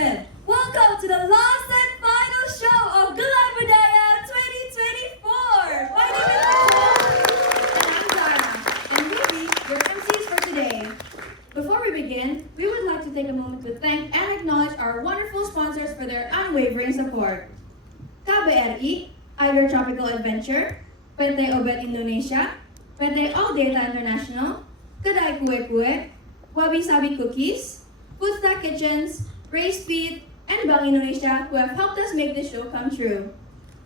gentlemen, welcome to the last and final show of GAYA Budaya 2024. My name is Nicole. And I'm Zara, and we'll be your MCs for today. Before we begin, we would like to take a moment to thank and acknowledge our wonderful sponsors for their unwavering support. KBRI, Iger Tropical Adventure, PT Obat Indonesia, PT All Data International, Kedai Kue Kue, Wabi Sabi Cookies, Foodstack Kitchens, Race Feed, and Bank Indonesia who have helped us make this show come true.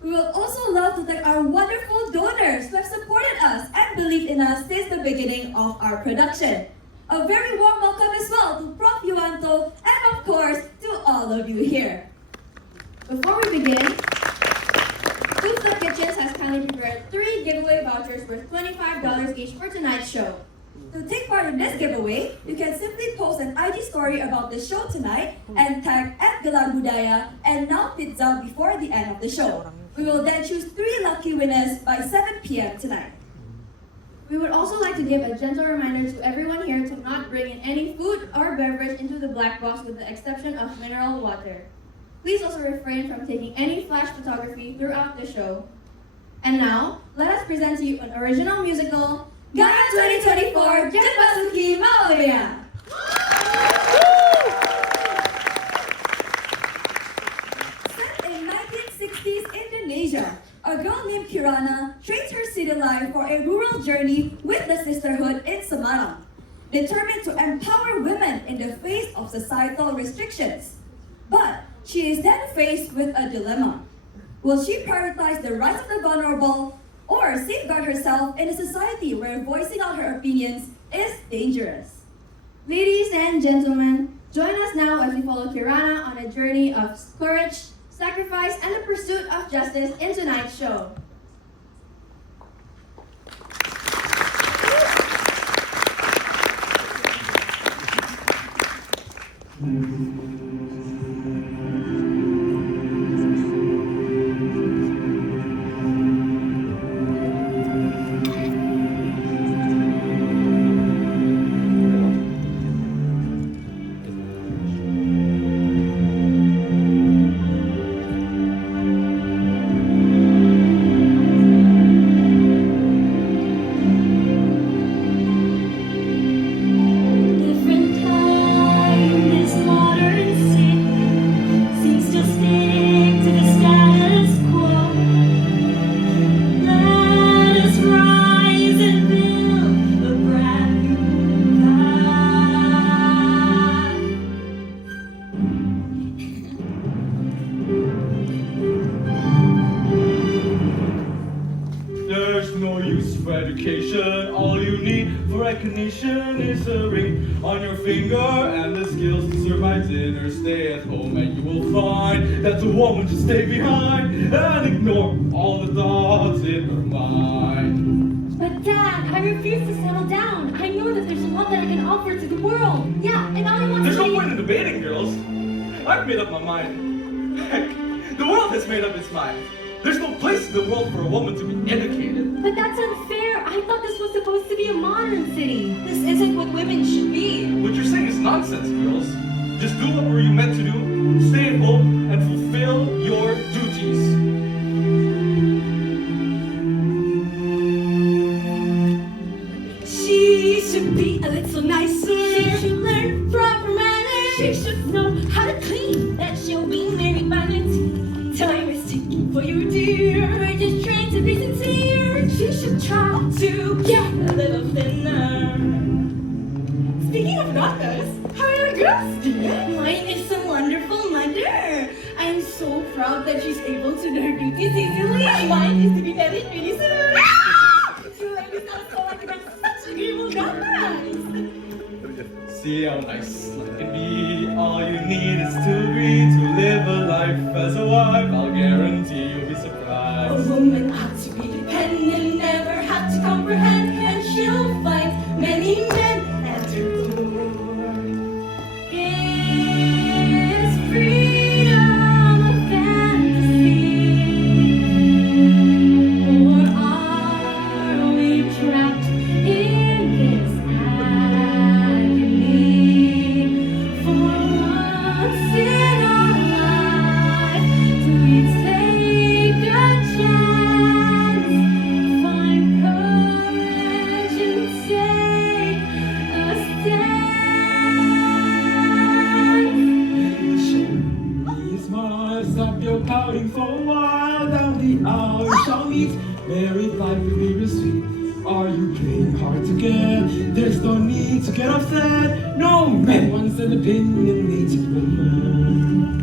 We would also love to thank our wonderful donors who have supported us and believed in us since the beginning of our production. A very warm welcome as well to Prof. Yuanto and of course to all of you here. Before we begin, Foodstack Kitchens has kindly prepared 3 giveaway vouchers worth $25 each for tonight's show. To take part in this giveaway, you can simply post an IG story about the show tonight and tag @GALABudaya and Now Pizza before the end of the show. We will then choose 3 lucky winners by 7 p.m. tonight. We would also like to give a gentle reminder to everyone here to not bring in any food or beverage into the black box with the exception of mineral water. Please also refrain from taking any flash photography throughout the show. And now, let us present to you an original musical, GAYA 2024 JER BASUKI MAWA BEA. Set in 1960s Indonesia, a girl named Kirana trades her city life for a rural journey with the sisterhood in Semarang, determined to empower women in the face of societal restrictions. But she is then faced with a dilemma. Will she prioritize the rights of the vulnerable or safeguard herself in a society where voicing out her opinions is dangerous? Ladies and gentlemen, join us now as we follow Kirana on a journey of courage, sacrifice, and the pursuit of justice in tonight's show. All you need for recognition is a ring on your finger and the skills to survive dinner. Stay at home and you will find that the woman should stay behind and ignore all the thoughts in her mind. But Dad, I refuse to settle down. I know that there's a lot that I can offer to the world. Yeah, and I want There's to no be... point in debating, girls. I've made up my mind. Heck, the world has made up its mind. There's no place in the world for a woman to be educated. But that's unfair. I thought this was supposed to be a modern city. This isn't what women should be. What you're saying is nonsense, girls. Just do what were you meant to do, stay at home, and fulfill your duties. She should be a little nicer. She should learn proper manners. She should know how to clean. That she'll be married by the time is ticking for you, dear. We're just trying to be sincere. She should try to get a little thinner. Speaking of daughters, how are your girls, dear? Mine is a wonderful mother. I am so proud that she's able to do her duties easily. Mine is to be married really soon. You ladies are so lucky to have such agreeable daughters. See how nice life can be. All you need is to agree to live a life as a wife. I'll guarantee you'll be surprised. A woman ought to be dependent, never have to comprehend, and she'll find many men at her door. Is freedom a fantasy, or are we trapped in this agony? For once in our courting for a while. Down the aisle we shall meet. Married life will be real sweet. Are you playing hard to get? There's no need to get upset. No man wants an opinionated woman.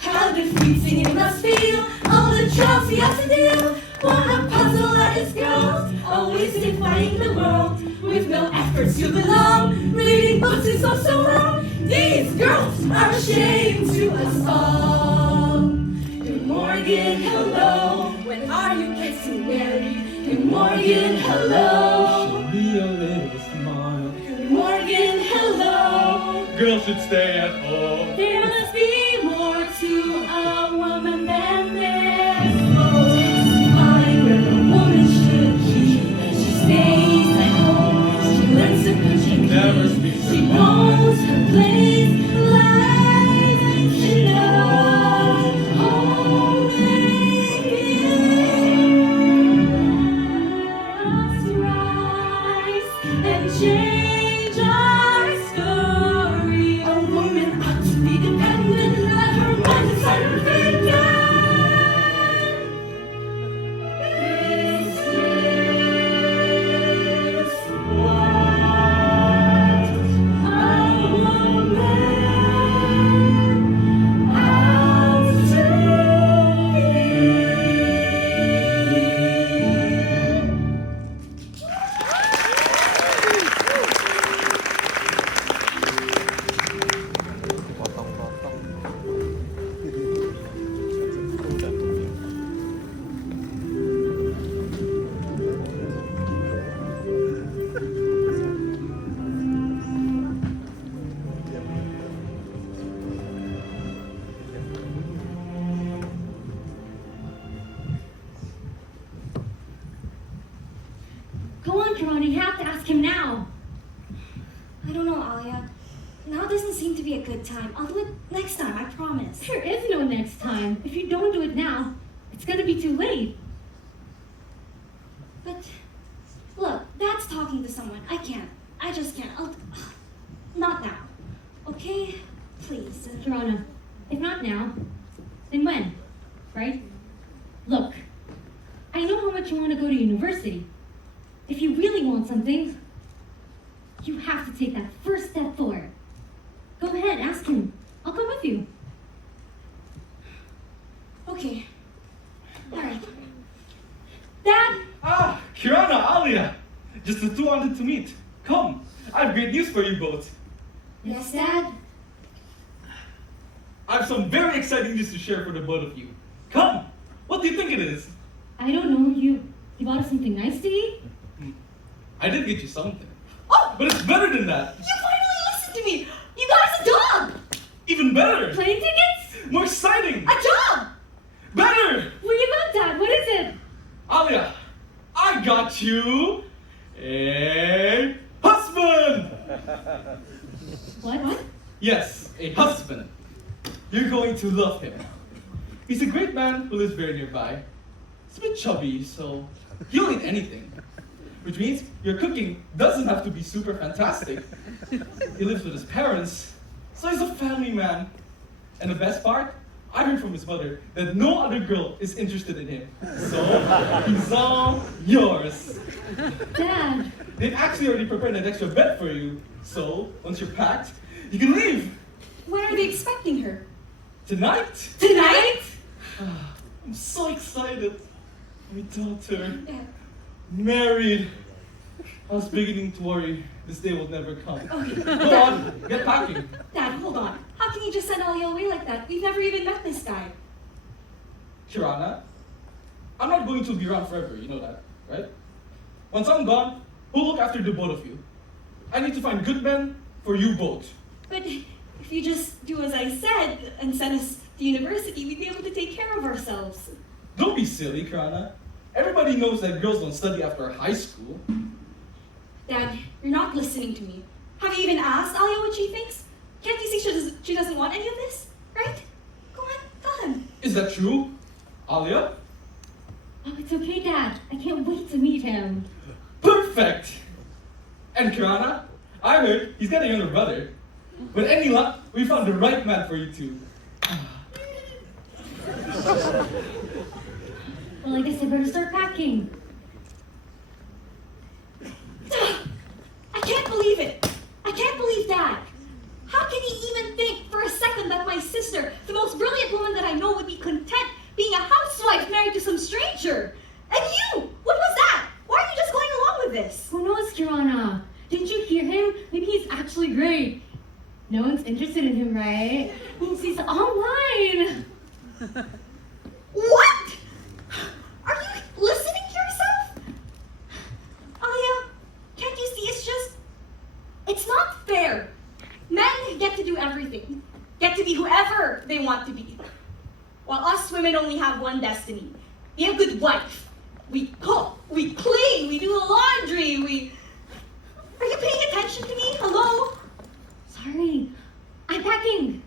How defeating it must feel, all the trials he has to deal. What a puzzle are his girls, always defying the world. With no efforts to belong, reading books is also wrong. These girls are a shame to us all. Good Morgan, hello, when are you getting married? Good Morgan, hello. Show me a little smile. Good Morgan, hello. Girls should stay at home. There must be more to a woman than this. Oh, testifying where a woman should be. She stays at home. She learns to cook. She Never cleans. speaks She her knows her place. Life. She knows homemaking. Let's rise and change our story. A woman ought to be dependent, let her mind decide her fate again. This is what a woman ought to be. Go on, Corona, you have to ask him now. I don't know, Alia. Now doesn't seem to be a good time. I'll do it next time, I promise. There is no next time. If you don't do it now, it's gonna be too late. But look, that's talking to someone. I can't. I just can't. Not now. Okay? Please. Corona, if not now, then when? Right? Look, I know how much you want to go to university. If you really want something, you have to take that first step forward. Go ahead, ask him. I'll come with you. Okay. Alright. Dad! Ah, Kirana, Alia! Just the two wanted to meet. Come, I have great news for you both. Yes, Dad? I have some very exciting news to share for the both of you. Come, what do you think it is? I don't know, you bought us something nice to eat? I did get you something. Oh! But it's better than that. You finally listened to me! You got us a dog! Even better. Plane tickets? More exciting. A job! Better. What do you got, Dad? What is it? Alia, I got you a husband. What? Yes, a husband. You're going to love him. He's a great man who lives very nearby. He's a bit chubby, so he'll eat anything. Which means your cooking doesn't have to be super fantastic. He lives with his parents, so he's a family man. And the best part, I heard from his mother that no other girl is interested in him. So he's all yours. Dad, They've actually already prepared an extra bed for you. So once you're packed, you can leave. When are they expecting her? Tonight? Tonight? I'm so excited. My daughter, Yeah. married. I was beginning to worry this day will never come. Okay. Go on, get packing. Dad, hold on. How can you just send Alia away like that? We've never even met this guy. Kirana, I'm not going to be around forever, you know that, right? Once I'm gone, who'll look after the both of you? I need to find good men for you both. But if you just do as I said and send us to university, we'd be able to take care of ourselves. Don't be silly, Kirana. Everybody knows that girls don't study after high school. Dad, you're not listening to me. Have you even asked Alia what she thinks? Can't you see she doesn't want any of this? Right? Go on, tell him. Is that true? Alia? Oh, it's okay, Dad. I can't wait to meet him. Perfect! And Kirana? I heard he's got a younger brother. With any luck, we found the right man for you two. Well, I guess I better start packing. I can't believe it. I can't believe that. How can he even think for a second that my sister, the most brilliant woman that I know, would be content being a housewife married to some stranger? And you! What was that? Why are you just going along with this? Who knows, Kirana? Didn't you hear him? Maybe he's actually great. No one's interested in him, right? He's online. What? Are you listening to yourself? Alia, can't you see it's not fair. Men get to do everything, get to be whoever they want to be. While us women only have one destiny, be a good wife. We cook, we clean, we do the laundry, Are you paying attention to me? Hello? Sorry. I'm packing.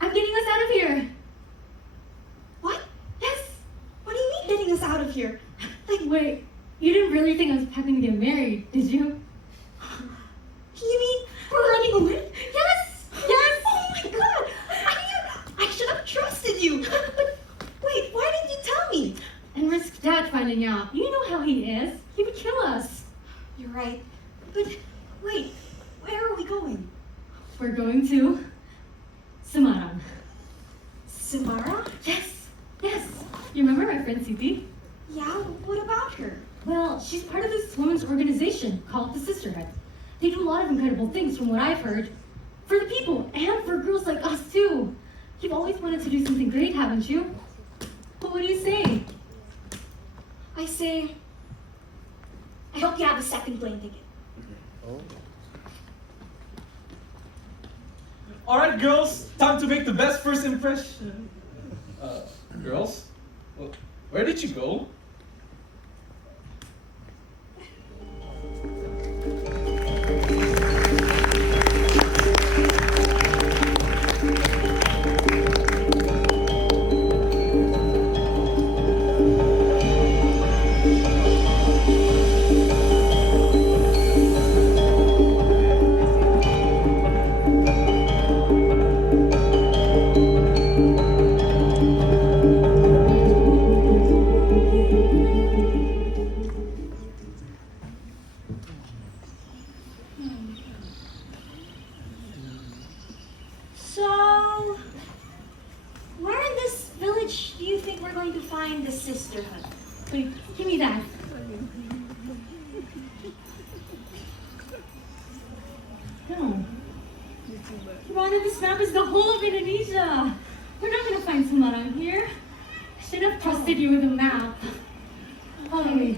I'm getting us out of here. What? Yes. What do you mean getting us out of here? Like, Wait, you didn't really think I was packing to get married, did you? you mean we're running away? Yes! Yes! Oh my god! I should have trusted you. But wait, why didn't you tell me? And risk Dad finding out. You know how he is. He would kill us. You're right. But wait, where are we going? We're going to Semarang. Samara? Yes! Yes! You remember my friend Siti? Yeah, what about her? Well, she's part of this women's organization called the Sisterhood. They do a lot of incredible things from what I've heard. For the people, and for girls like us too. You've always wanted to do something great, haven't you? But what do you say? I say, I hope you have a second plane ticket. Alright, girls, time to make the best first impression. Girls? Well, where did you go? So, where in this village do you think we're going to find the sisterhood? Wait, give me that. No. Rana, this map is the whole of Indonesia. We're not gonna find Semarang here. I should have trusted you with a map. Okay.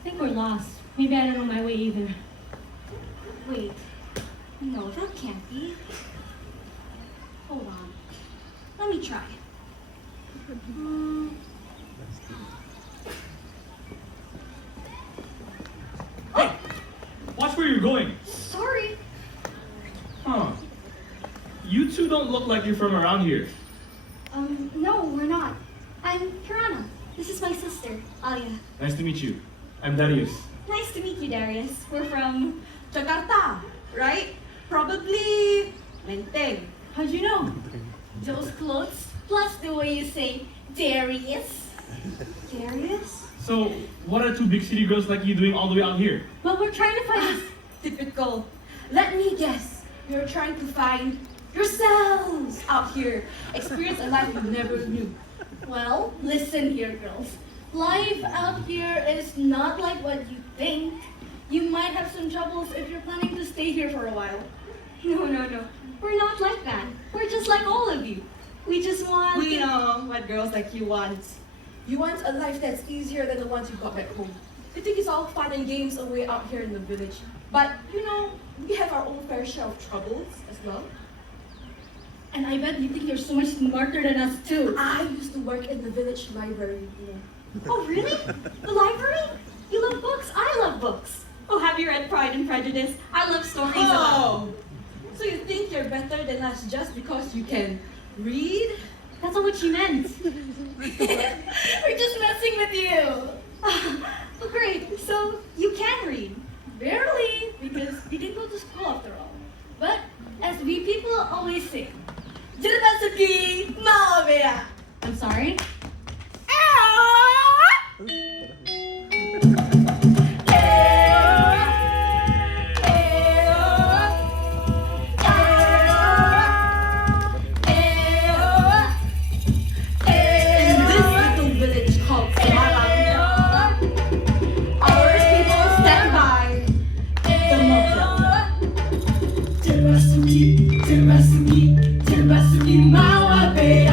I think we're lost. Maybe I don't know my way either. Wait, no, that can't be. Hold on. Let me try. Hey! Watch where you're going. Sorry. Huh. You two don't look like you're from around here. No, we're not. I'm Kirana. This is my sister, Alia. Nice to meet you. I'm Darius. Nice to meet you, Darius. We're from Jakarta, right? Probably Menteng. How'd you know? those clothes, plus the way you say Darius. Darius? So, what are two big city girls like you doing all the way out here? Well, we're trying to find this. Typical. Let me guess. You're trying to find yourselves out here. Experience a life you never knew. Well, listen here, girls. Life out here is not like what you think. You might have some troubles if you're planning to stay here for a while. No. We're not like that. We're just like all of you. We just want... We know what girls like you want. You want a life that's easier than the ones you got back home. You think it's all fun and games away out here in the village. But, we have our own fair share of troubles as well. And I bet you think you're so much smarter than us too. I used to work in the village library, Oh, really? The library? You love books. I love books. Oh, have you read Pride and Prejudice? I love stories about... Oh, so you think you're better than us just because you can read? That's not what she meant. We're just messing with you. Oh, great. So you can read. Barely, because we didn't go to school after all. But as we people always say, JER BASUKI MAWA BEA. I'm sorry. JER BASUKI MAWA BEA.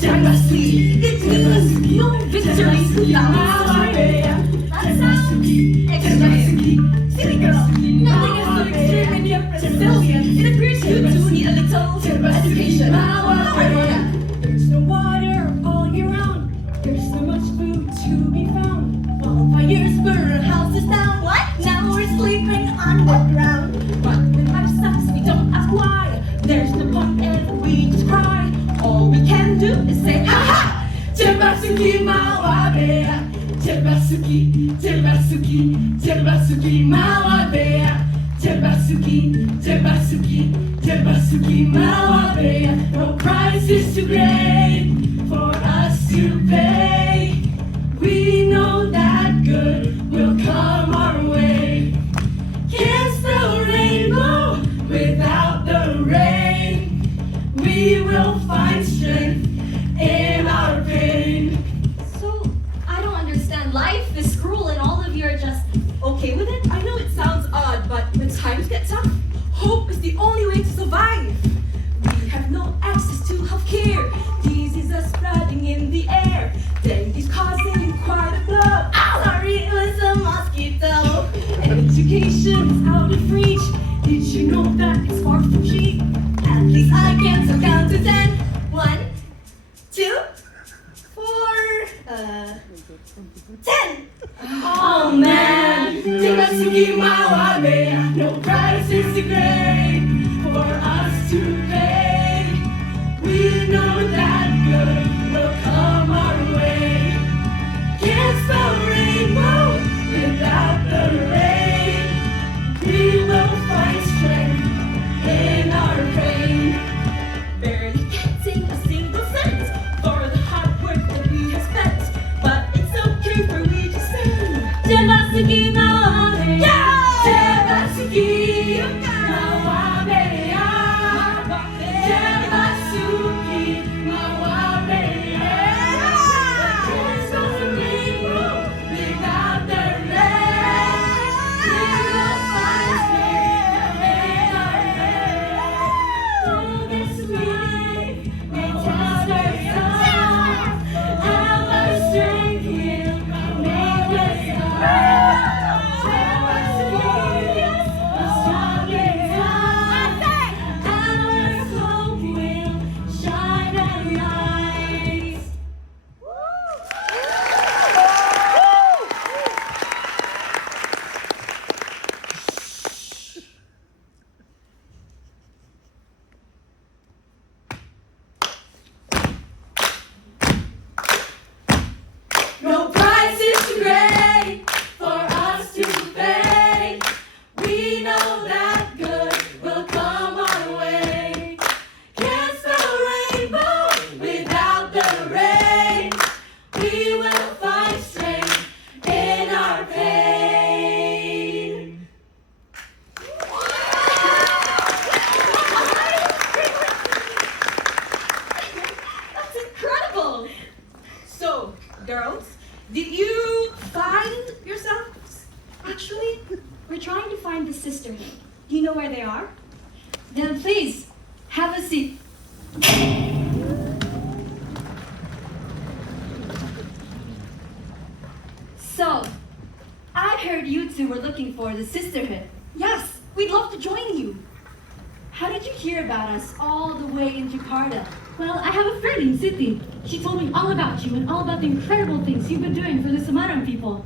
JER BASUKI. No victory MAWA BEA. JER BASUKI. Silly girl. Nothing is so extreme when you're Brazilian. It appears you two need a little education. MAWA BEA. There's no water all year round. There's so much food to be found. Wildfires burn houses down. What? Now we're sleeping on the ground. But when life sucks, we don't ask why. There's no point and we just cry. All we can do is say, ha ha! JER BASUKI MAWA BEA. JER BASUKI, JER BASUKI, JER BASUKI MAWA BEA. JER BASUKI, JER BASUKI, JER BASUKI MAWA BEA. No price is too great for us to pay. We know that good will come our way. Can't spell rainbow without the rain. We will find strength in our pain. So, I don't understand. Life is cruel and all of you are just okay with it? I know it sounds odd, but when times get tough, hope is the only way to survive. We have no access to healthcare. Diseases are spreading in the air. Dengue's causing quite a blow. Sorry, it was a mosquito. Education is out of reach. Did you know that it's far from cheap? At least I can still count to 10. 1, 2, 4, 10. Oh man, JER BASUKI MAWA BEA. No price is too great for us to pay. We know that good will come our way. Can't spell rainbow without the rain. We will find strength in our pain. Barely getting a single cent for the hard work that we have spent. But it's okay for we to sing. JER BASUKI MAWA BEA. Yeah! JER BASUKI MAWA BEA. JER BASUKI MAWA BEA. Can't spell the rainbow without the rain. We will find strength in our pain. Oh, this life may test ourselves. Our strength will make us strong. JER BASUKI, a strong and tough. Our hope will shine and rise. No price is too great for us to pay. We know that good will come our way. Can't spell rainbow without the rain. We will find strength in our pain. That's incredible! So, girls, did you find yourselves? Actually, we're trying to find the sisterhood. Do you know where they are? Then please, have a seat. So, I heard you two were looking for the sisterhood. Yes, we'd love to join you. How did you hear about us all the way in Jakarta? Well, I have a friend in Sydney. She told me all about you and all about the incredible things you've been doing for the Semarang people.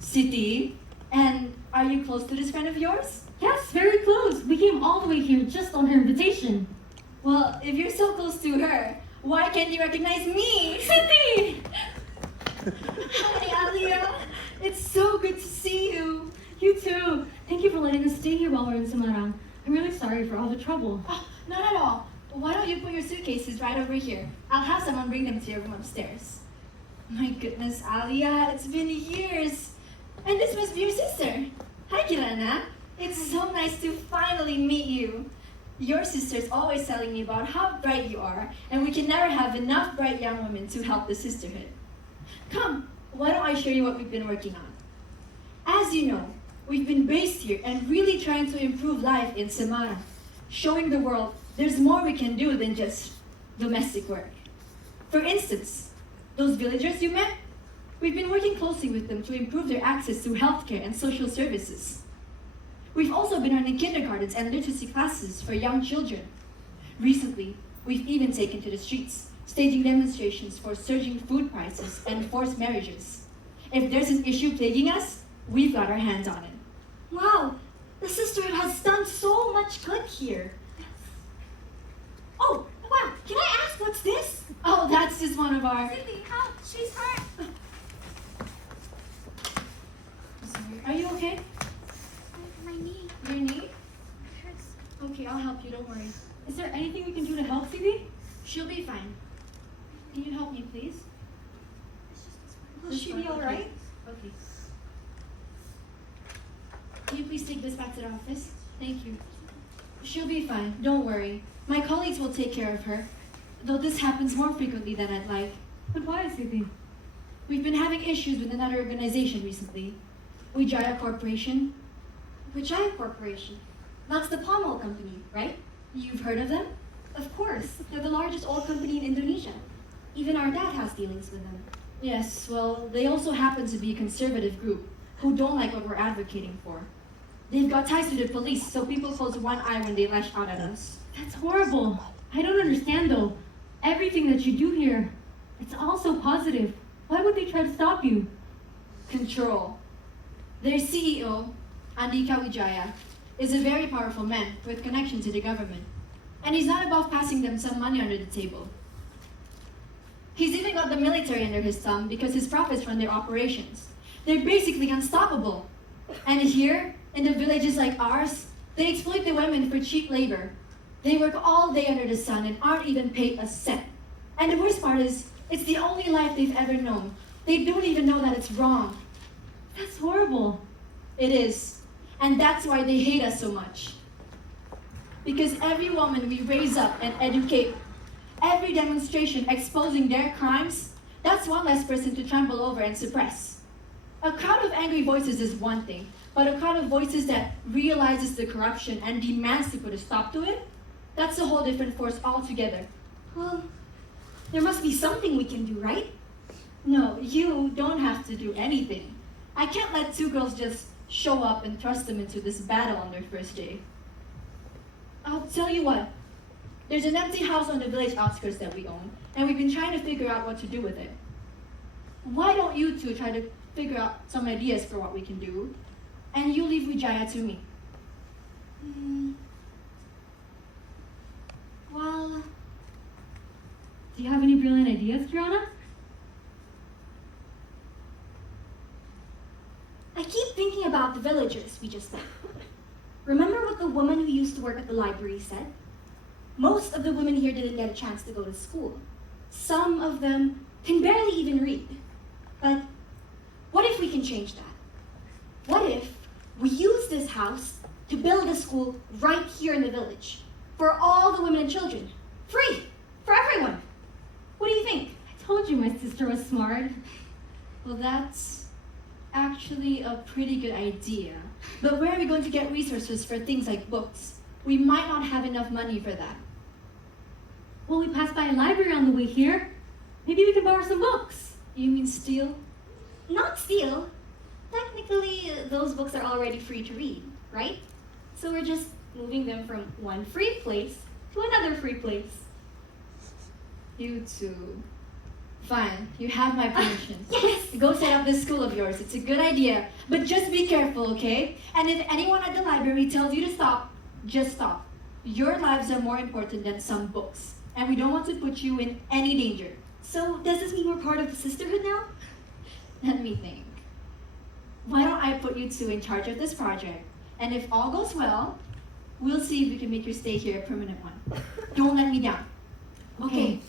Siti, And are you close to this friend of yours? Yes, very close. We came all the way here just on her invitation. Well, if you're so close to her, why can't you recognize me? Sydney! Hi, Alia. It's so good to see you. You too. Thank you for letting us stay here while we're in Semarang. I'm really sorry for all the trouble. Oh, not at all. Why don't you put your suitcases right over here? I'll have someone bring them to your room upstairs. My goodness, Alia, it's been years. And this must be your sister. Hi, Kirana. It's so nice to finally meet you. Your sister's always telling me about how bright you are, and we can never have enough bright young women to help the sisterhood. Come, why don't I show you what we've been working on? As you know, we've been based here and really trying to improve life in Semarang, showing the world there's more we can do than just domestic work. For instance, those villagers you met, we've been working closely with them to improve their access to healthcare and social services. We've also been running kindergartens and literacy classes for young children. Recently, we've even taken to the streets, staging demonstrations for surging food prices and forced marriages. If there's an issue plaguing us, we've got our hands on it. Wow, the sisterhood has done so much good here. Oh, wow, can I ask what's this? Oh, that's just one of our... Sydney, help, she's hurt. Sorry, are you okay? My knee Your knee? hurts. Okay, I'll help you, don't worry. Is there anything we can do to help, Sydney? She'll be fine. Can you help me, please? Will This she one, be all okay. right? Okay. Can you please take this back to the office? Thank you. She'll be fine, don't worry. My colleagues will take care of her, though this happens more frequently than I'd like. But why, Sydney? We've been having issues with another organization recently. JER Corporation. JER Corporation. That's the palm oil company, right? You've heard of them? Of course, they're the largest oil company in Indonesia. Even our dad has dealings with them. Yes, well, they also happen to be a conservative group who don't like what we're advocating for. They've got ties to the police, so people close one eye when they lash out at us. That's horrible. I don't understand though. Everything that you do here, it's all so positive. Why would they try to stop you? Control. Their CEO, Andika Wijaya, is a very powerful man with connection to the government. And he's not above passing them some money under the table. He's even got the military under his thumb because his profits run their operations. They're basically unstoppable. And here, in the villages like ours, they exploit the women for cheap labor. They work all day under the sun and aren't even paid a cent. And the worst part is, it's the only life they've ever known. They don't even know that it's wrong. That's horrible. It is. And that's why they hate us so much. Because every woman we raise up and educate, every demonstration exposing their crimes, that's one less person to trample over and suppress. A crowd of angry voices is one thing, but a crowd of voices that realizes the corruption and demands to put a stop to it, that's a whole different force altogether. Well, there must be something we can do, right? No, you don't have to do anything. I can't let two girls just show up and thrust them into this battle on their first day. I'll tell you what, there's an empty house on the village outskirts that we own, and we've been trying to figure out what to do with it. Why don't you two try to figure out some ideas for what we can do, and you leave Wijaya to me. Well, Do you have any brilliant ideas, Kirana? I keep thinking about the villagers we just met. Remember what the woman who used to work at the library said? Most of the women here didn't get a chance to go to school. Some of them can barely even read. But what if we can change that? What if we use this house to build a school right here in the village for all the women and children? Free! For everyone! What do you think? I told you my sister was smart. Well, that's actually a pretty good idea. But where are we going to get resources for things like books? We might not have enough money for that. Well, we passed by a library on the way here. Maybe we can borrow some books. You mean steal? Not steal. Technically, those books are already free to read, right? So we're just moving them from one free place to another free place. You two. Fine, you have my permission. Yes! go set up this school of yours. It's a good idea. But just be careful, okay? And if anyone at the library tells you to stop, just stop. Your lives are more important than some books. And we don't want to put you in any danger. So, does this mean we're part of the sisterhood now? Let me think. Why don't I put you two in charge of this project? And if all goes well, we'll see if we can make your stay here a permanent one. Don't let me down. Okay.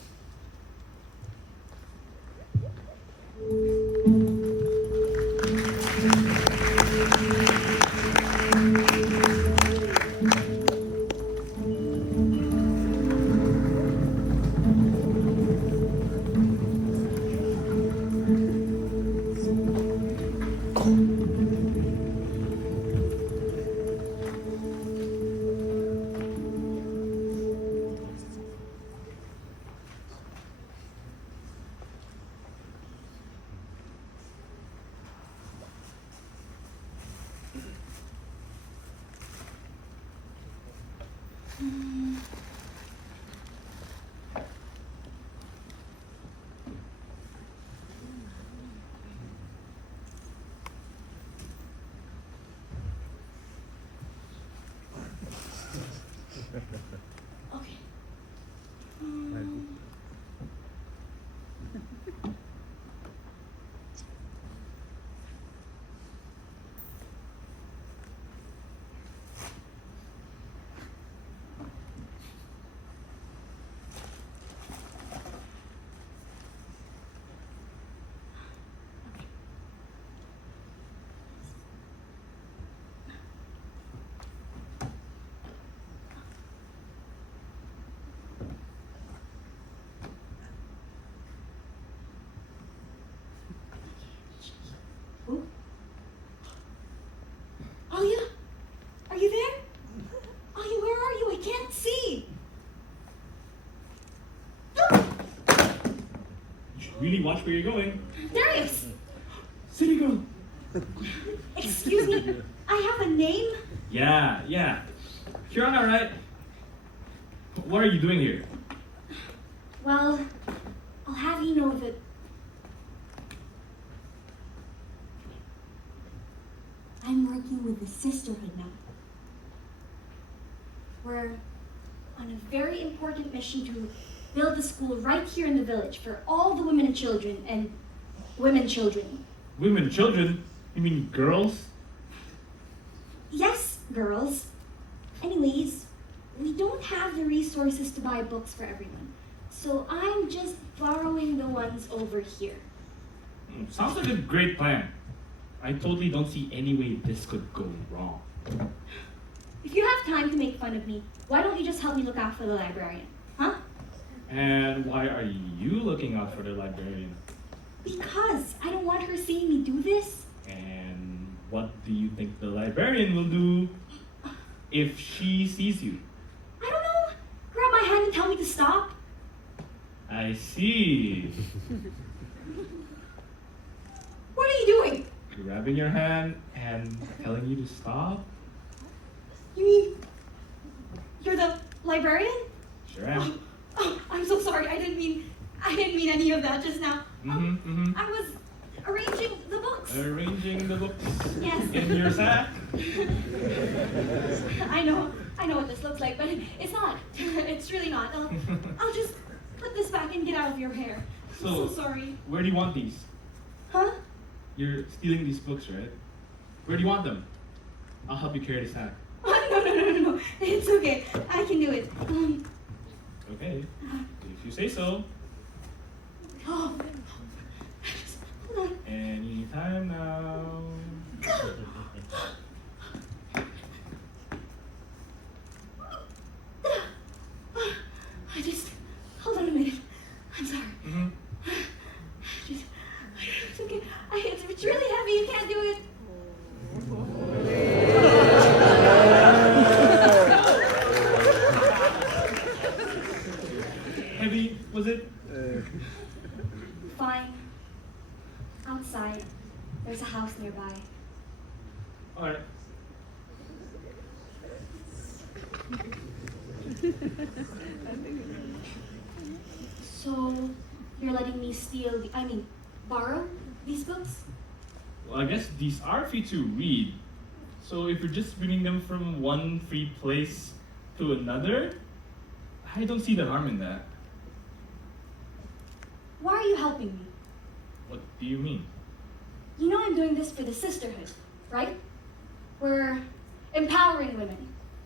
Okay. Alia? Are you there? Alia, where are you? I can't see. You should really watch where you're going. Darius! City girl. Excuse me, I have a name? Yeah. Kirana, right? What are you doing here? Well, I'll have you know that I'm working with the sisterhood now. We're on a very important mission to build a school right here in the village for all the women and children and women children. Women, children? You mean girls? Yes, girls. Anyways, we don't have the resources to buy books for everyone. So I'm just borrowing the ones over here. Sounds like a great plan. I totally don't see any way this could go wrong. If you have time to make fun of me, why don't you just help me look after the librarian? Huh? And why are you looking out for the librarian? Because I don't want her seeing me do this. And what do you think the librarian will do if she sees you? I don't know. Grab my hand and tell me to stop. I see. What are you doing? Grabbing your hand and telling you to stop? You mean you're the librarian? Sure am. Oh, I'm so sorry. I didn't mean any of that just now. I was arranging the books. Arranging the books Yes. in your sack? I know what this looks like, but it's not. It's really not. I'll just put this back and get out of your hair. I'm so sorry. Where do you want these? Huh? You're stealing these books, right? Where do you want them? I'll help you carry the sack. No. It's okay. I can do it. Okay, if you say so. Oh. Hold on. Anytime now. Hold on a minute. I'm sorry. Mm-hmm. It's okay. It's really heavy. You can't do it. Heavy, was it? Fine. Outside, there's a house nearby. Alright. So, you're letting me borrow these books? Well, I guess these are free to read. So if you're just bringing them from one free place to another, I don't see the harm in that. Why are you helping me? What do you mean? You know I'm doing this for the sisterhood, right? We're empowering women,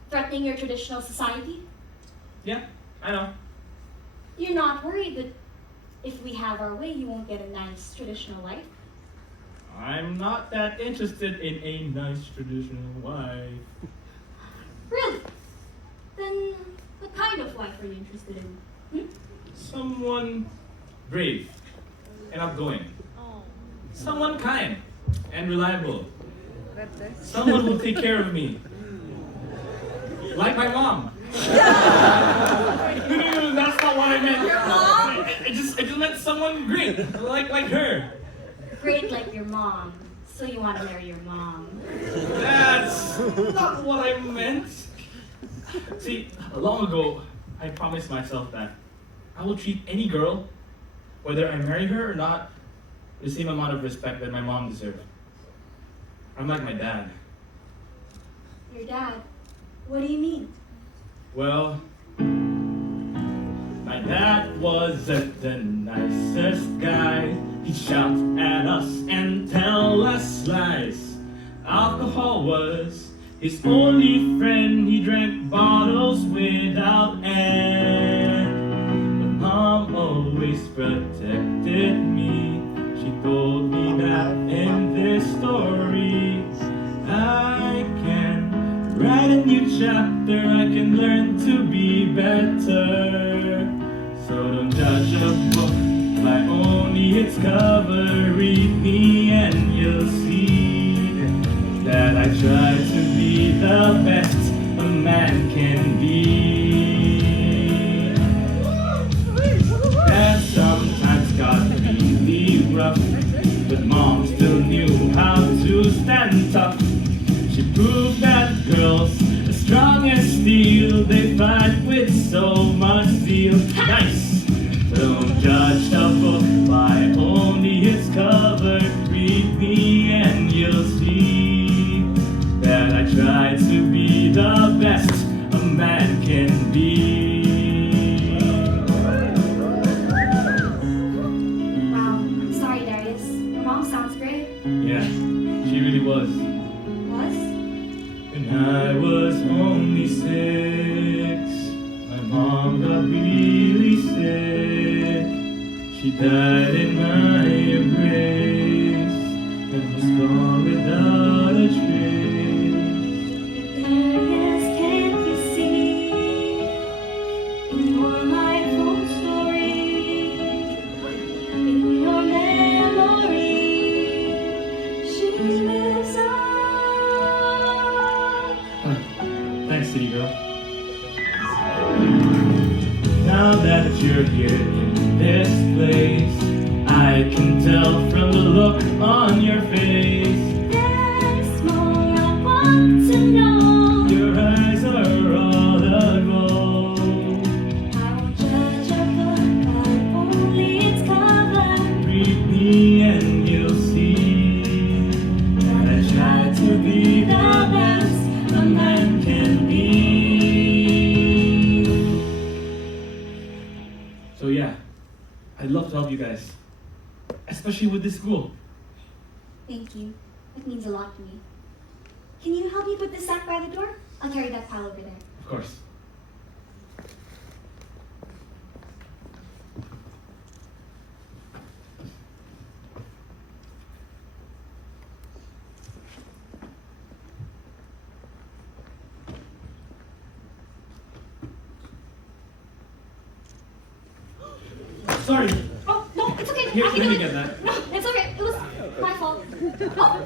threatening your traditional society. Yeah, I know. You're not worried that if we have our way, you won't get a nice traditional life? I'm not that interested in a nice traditional wife. Really? Then what kind of wife are you interested in? Someone brave and outgoing. Someone kind and reliable. Someone who'll take care of me. Like my mom. No, that's not what I meant. Your mom? I just meant someone great, like her. Great like your mom, so you want to marry your mom. That's not what I meant. See, long ago, I promised myself that I will treat any girl, whether I marry her or not, with the same amount of respect that my mom deserved. I'm like my dad. Your dad? What do you mean? Well, my dad wasn't the nicest guy. He'd shout at us and tell us lies. Alcohol was his only friend. He drank bottles without end. But mom always protected me. She told me that in this story I can write a new chapter. I can learn to be better. So don't judge a book by only its cover. Read me and you'll see that I try to be the best a man can be. That sometimes got really rough, but mom still knew how to stand tough. She proved that girls as strong as steel, they fight with so much zeal. Nice! Don't judge the book by only its cover. Read me and you'll see that I try to be the best a man can be. Wow, I'm sorry, Darius. Your mom sounds great. Yeah, she really was. Was? When I was only 6, my mom got really sick. She died in my embrace and was gone without a trace. Darius, can't you see? In your life own story, in your memory, she lives on. Thanks, City Girl. Now that you're here in this place, I can tell from the look on your face. There's more I want to know. Your eyes are all aglow. I won't judge a book by only its cover. Read me and you'll see that I try to be the best a man can be. So yeah, I'd love to help you guys, especially with this school. Thank you. It means a lot to me. Can you help me put this sack by the door? I'll carry that pile over there. Of course. Sorry. Oh, no, it's okay. Here, I can let do me it. get that. No, it's okay. It was my fault. Oh,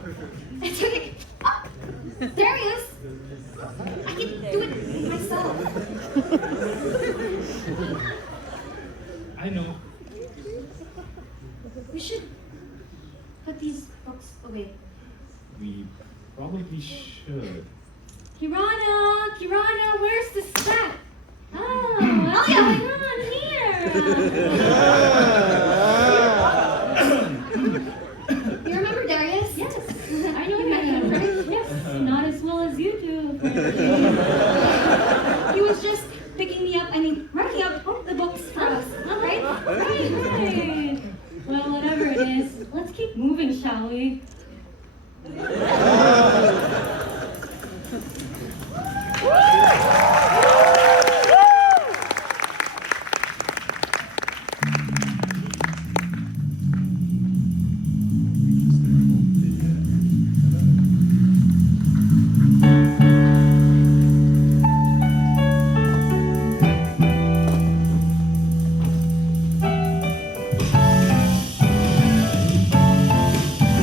it's okay. Oh, Darius, I can do it myself. I know. We should put these books away. We probably should. Kirana, where's the sack? Oh, Oh, yeah. come on here. You remember Darius? Yes. He was just picking me up, writing up the books for us, right? Right. Well, whatever it is, let's keep moving, shall we?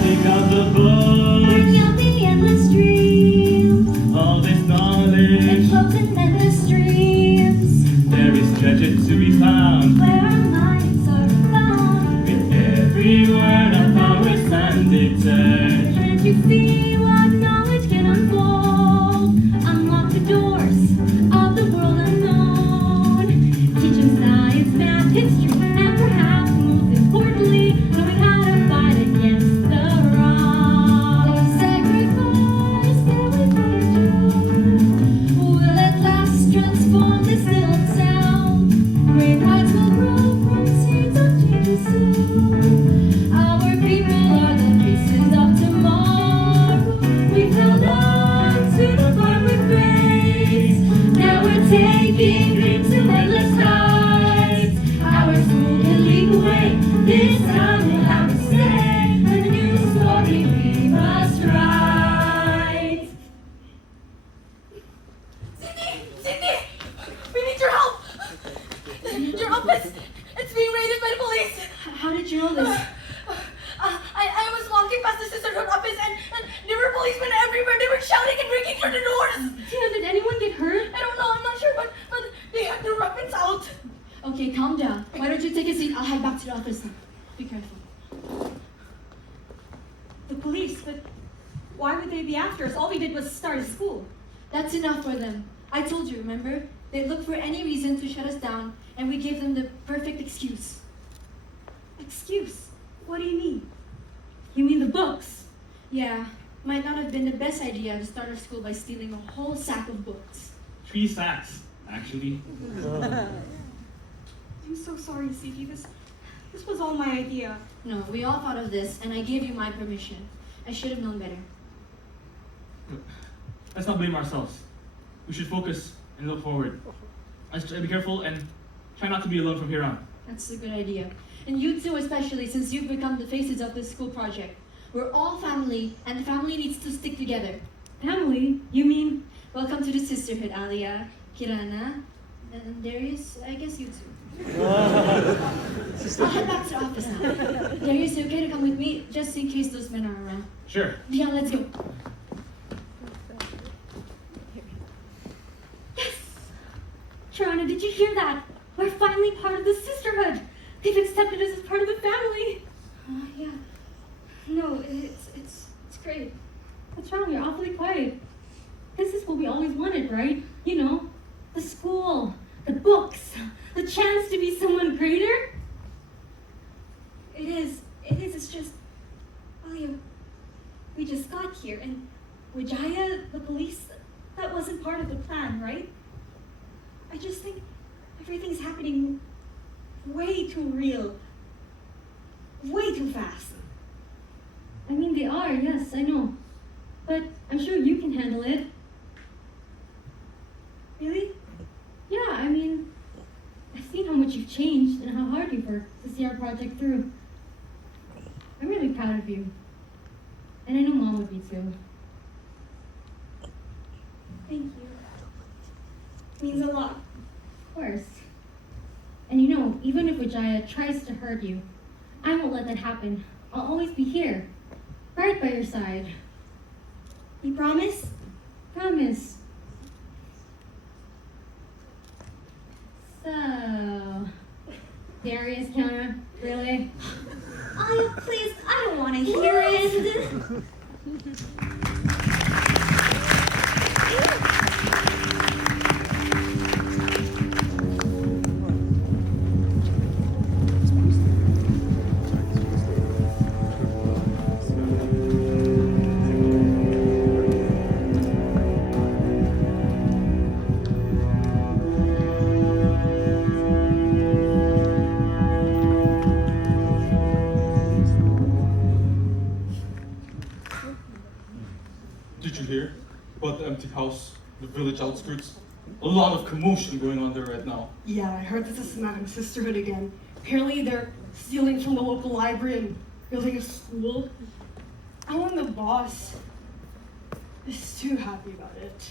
Take out the books, Bring out the endless dreams all this and knowledge. floats in endless streams There is treasure to be found. where our minds are found. With every word of power sanded touch. Can't you see what knowledge can unfold? Unlock the doors of the world unknown. Teaching science, math, history, and perhaps most importantly, knowing how to fight against the wrong. The sacrifice that we pay will at last transform this little town. Great heights will grow from seeds of changes soon. Our people are the pieces of tomorrow. We've held on to the part with grace. Now we're taking dreams to endless heights. Our school can lead the way. This time we'll have to say a new story we must write. Cindy! We need your help! Your office! It's being raided by the police! How did you know this? I was walking past the sisterhood office and there were policemen everywhere. They were shouting and breaking through the doors. Tina, did anyone get hurt? I don't know, I'm not sure, but they had their weapons out. Okay, calm down. Why don't you take a seat? I'll head back to the office now. Be careful. The police, but why would they be after us? All we did was start a school. That's enough for them. I told you, remember? They looked for any reason to shut us down, and we gave them the perfect excuse. Excuse? What do you mean? You mean the books? Yeah, might not have been the best idea to start our school by stealing a whole sack of books. 3 sacks, actually. I'm so sorry, Siki. This was all my idea. No, we all thought of this, and I gave you my permission. I should have known better. Let's not blame ourselves. We should focus and look forward. Let's try to be careful and try not to be alone from here on. That's a good idea. And you too, especially, since you've become the faces of this school project. We're all family, and the family needs to stick together. Family? You mean? Welcome to the sisterhood, Alia, Kirana, and Darius. I guess you too. I'll head back to the office now. Darius, you okay to come with me, just in case those men are around? Sure. Yeah, let's go. Yes! Sharana, did you hear that? We're finally part of the sisterhood. They've accepted us as part of the family. Yeah. No, it's great. What's wrong? You're awfully quiet. This is what we always wanted, right? You know, the school, the books, the chance to be someone greater. It is. It's just, Alia, we just got here, and with Jaya, the police, that wasn't part of the plan, right? I just think everything's happening way too real, way too fast. I mean, they are, yes, I know. But I'm sure you can handle it. Really? Yeah, I mean, I've seen how much you've changed and how hard you've worked to see our project through. I'm really proud of you. And I know Mom would be too. Thank you. Means a lot. Of course. And you know, even if Vijaya tries to hurt you, I won't let that happen. I'll always be here, right by your side. You promise? Promise. So, Darius, Kiana, really? Alia, please, I don't want to hear it. Did you hear about the empty house, the village outskirts? A lot of commotion going on there right now. Yeah, I heard this is Samaran Sisterhood again. Apparently they're stealing from the local library and building a school. Alan, the boss, is too happy about it.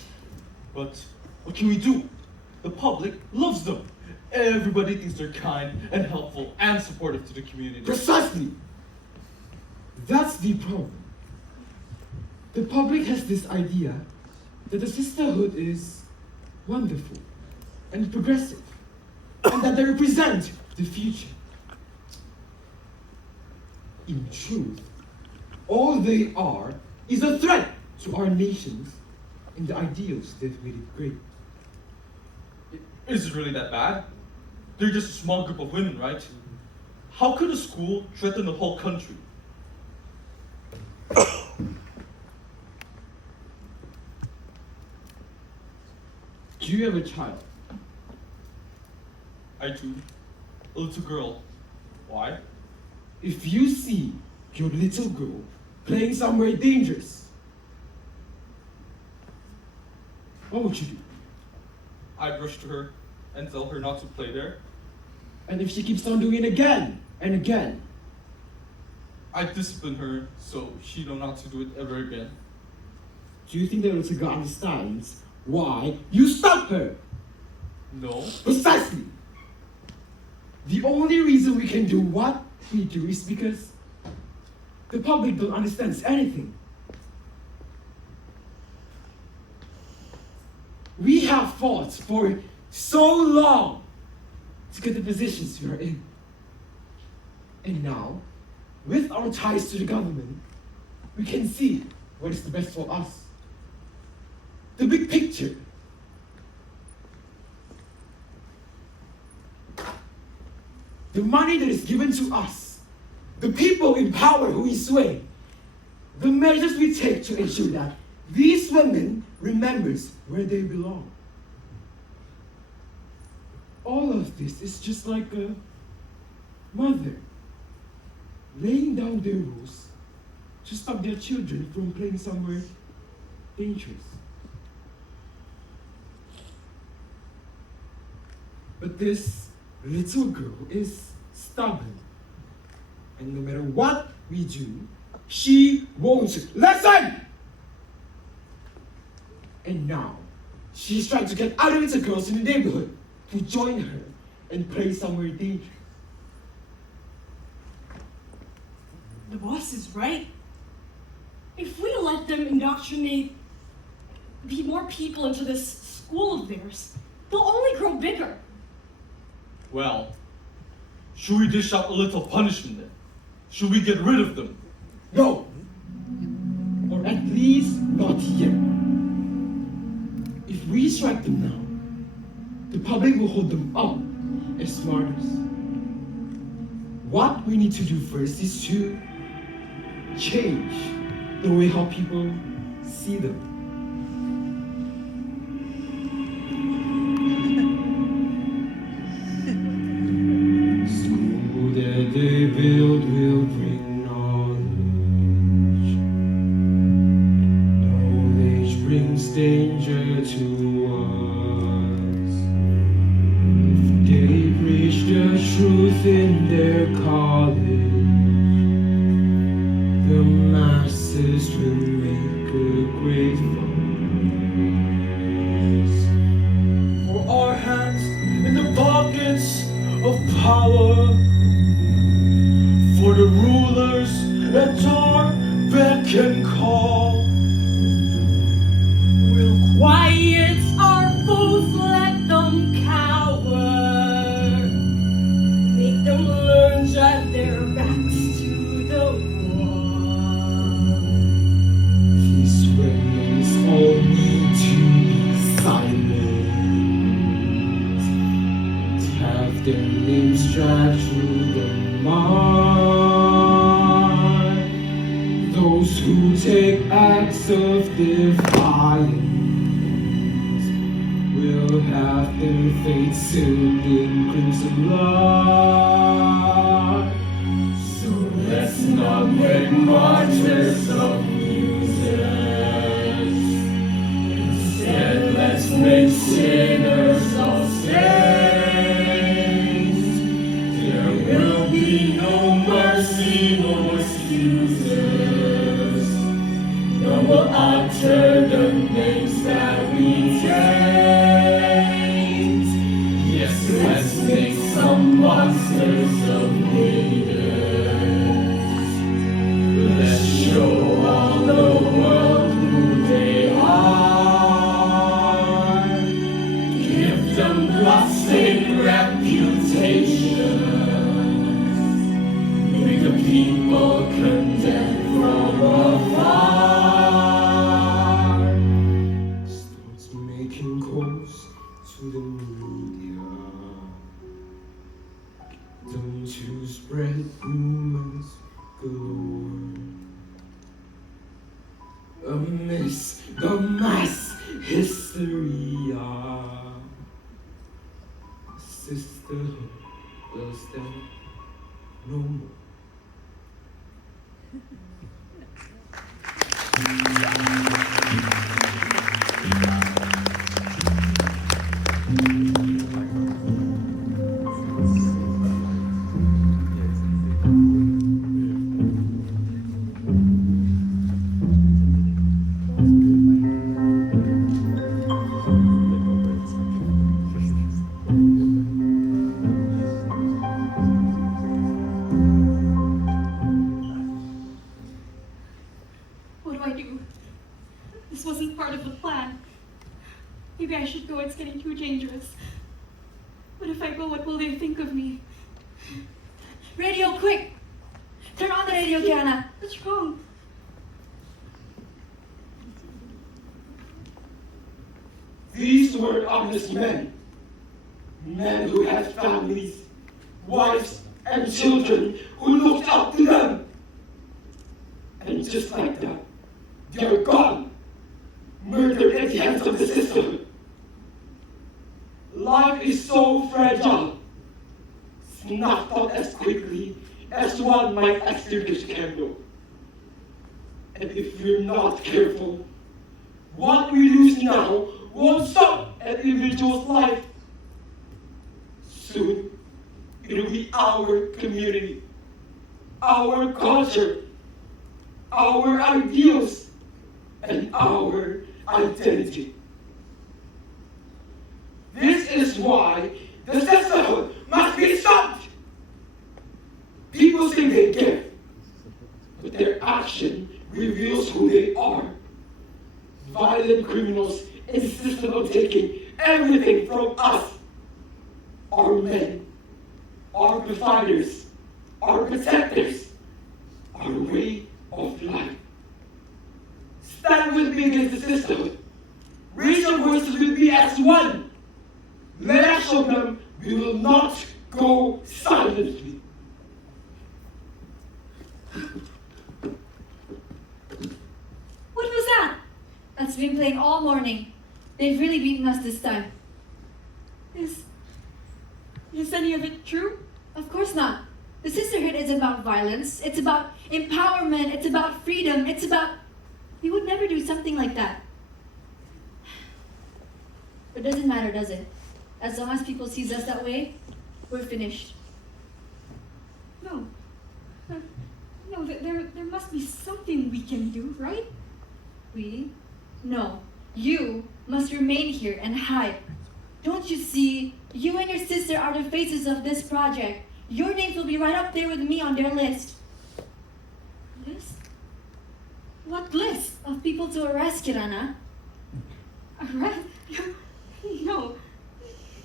But what can we do? The public loves them. Everybody thinks they're kind and helpful and supportive to the community. Precisely! That's the problem. The public has this idea that the sisterhood is wonderful and progressive, and that they represent the future. In truth, all they are is a threat to our nations and the ideals that made it great. Is it really that bad? They're just a small group of women, right? How could a school threaten the whole country? Do you have a child? I do. A little girl. Why? If you see your little girl playing somewhere dangerous, what would you do? I'd rush to her and tell her not to play there. And if she keeps on doing it again and again, I'd discipline her so she know not to do it ever again. do you think the little girl understands why you stop her? No. Precisely! The only reason we can do what we do is because the public don't understand anything. We have fought for so long to get the positions we are in. And now, with our ties to the government, we can see what is the best for us. The big picture. The money that is given to us, the people in power who we sway, the measures we take to ensure that these women remembers where they belong. All of this is just like a mother laying down their rules to stop their children from playing somewhere dangerous. But this little girl is stubborn. And no matter what we do, she won't listen! And now, she's trying to get other little girls in the neighborhood to join her and play somewhere dangerous. The boss is right. If we let them indoctrinate more people into this school of theirs, they'll only grow bigger. Well, should we dish out a little punishment then? Should we get rid of them? No! Or at least not yet. If we strike them now, the public will hold them up as martyrs. What we need to do first is to change the way how people see them. School that they build will bring knowledge. Knowledge brings danger to us. If they preach the truth in their college, the masses will make a great fuss. For our hands in the pockets of power, for the rulers at our beck and call. We'll quiet our foes, let them cower. Make them lunge at their backs to the wall. These women's all need to be silent, have their names dragged through the mud. Those who take acts of defiance will have their fate sealed in crimson blood. So let's not make martyrs of muses. utter the names that we tamed. Yes, let's make some monsters of leaders. Let's show all the world who they are. Give them bloodstained reputations. Make the people condemn from afar. Starts making calls to the media. Don't you spread rumors galore. Amidst the mass hysteria, sisterhood will stand no more. What do I do? This wasn't part of the plan. Maybe I should go, it's getting too dangerous. But if I go, what will they think of me? Radio, quick! Turn on the radio, Kiana. What's wrong? These were honest men. Men who had families, wives, and children who looked up to them. And just like that, they're gone, murdered at the hands of the sisterhood. Life is so fragile, snuffed out as quickly as one might extinguish a candle. And if we're not careful, what we lose now won't stop an individual's life. Soon, it'll be our community, our culture, our ideals, and our identity. This is why the sisterhood must be stopped. People say they care, but their action reveals who they are. Violent criminals insist on taking everything from us. Our men, our providers, our protectors, our way of life. Stand with me against the sisterhood. Raise your voices with me as one. Let us show them we will not go silently. What was that? That's been playing all morning. They've really beaten us this time. Is any of it true? Of course not. The sisterhood isn't about violence. It's about empowerment. It's about freedom. It's about... We would never do something like that. It doesn't matter, does it? As long as people sees us that way, we're finished. No. No, there must be something we can do, right? We? No. You must remain here and hide. Don't you see? You and your sister are the faces of this project. Your names will be right up there with me on their list. List? What list? Of people to arrest, Kirana. Arrest? No.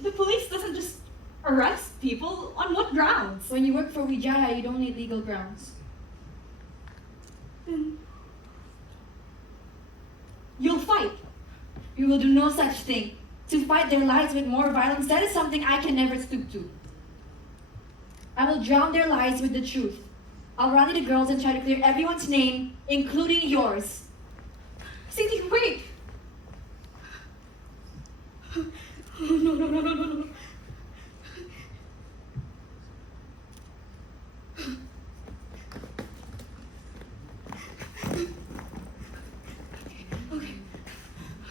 The police doesn't just arrest people. On what grounds? When you work for Wijaya, you don't need legal grounds. Then you'll fight. We will do no such thing. To fight their lies with more violence, that is something I can never stoop to. I will drown their lies with the truth. I'll rally the girls and try to clear everyone's name, including yours. Cindy, wait! No.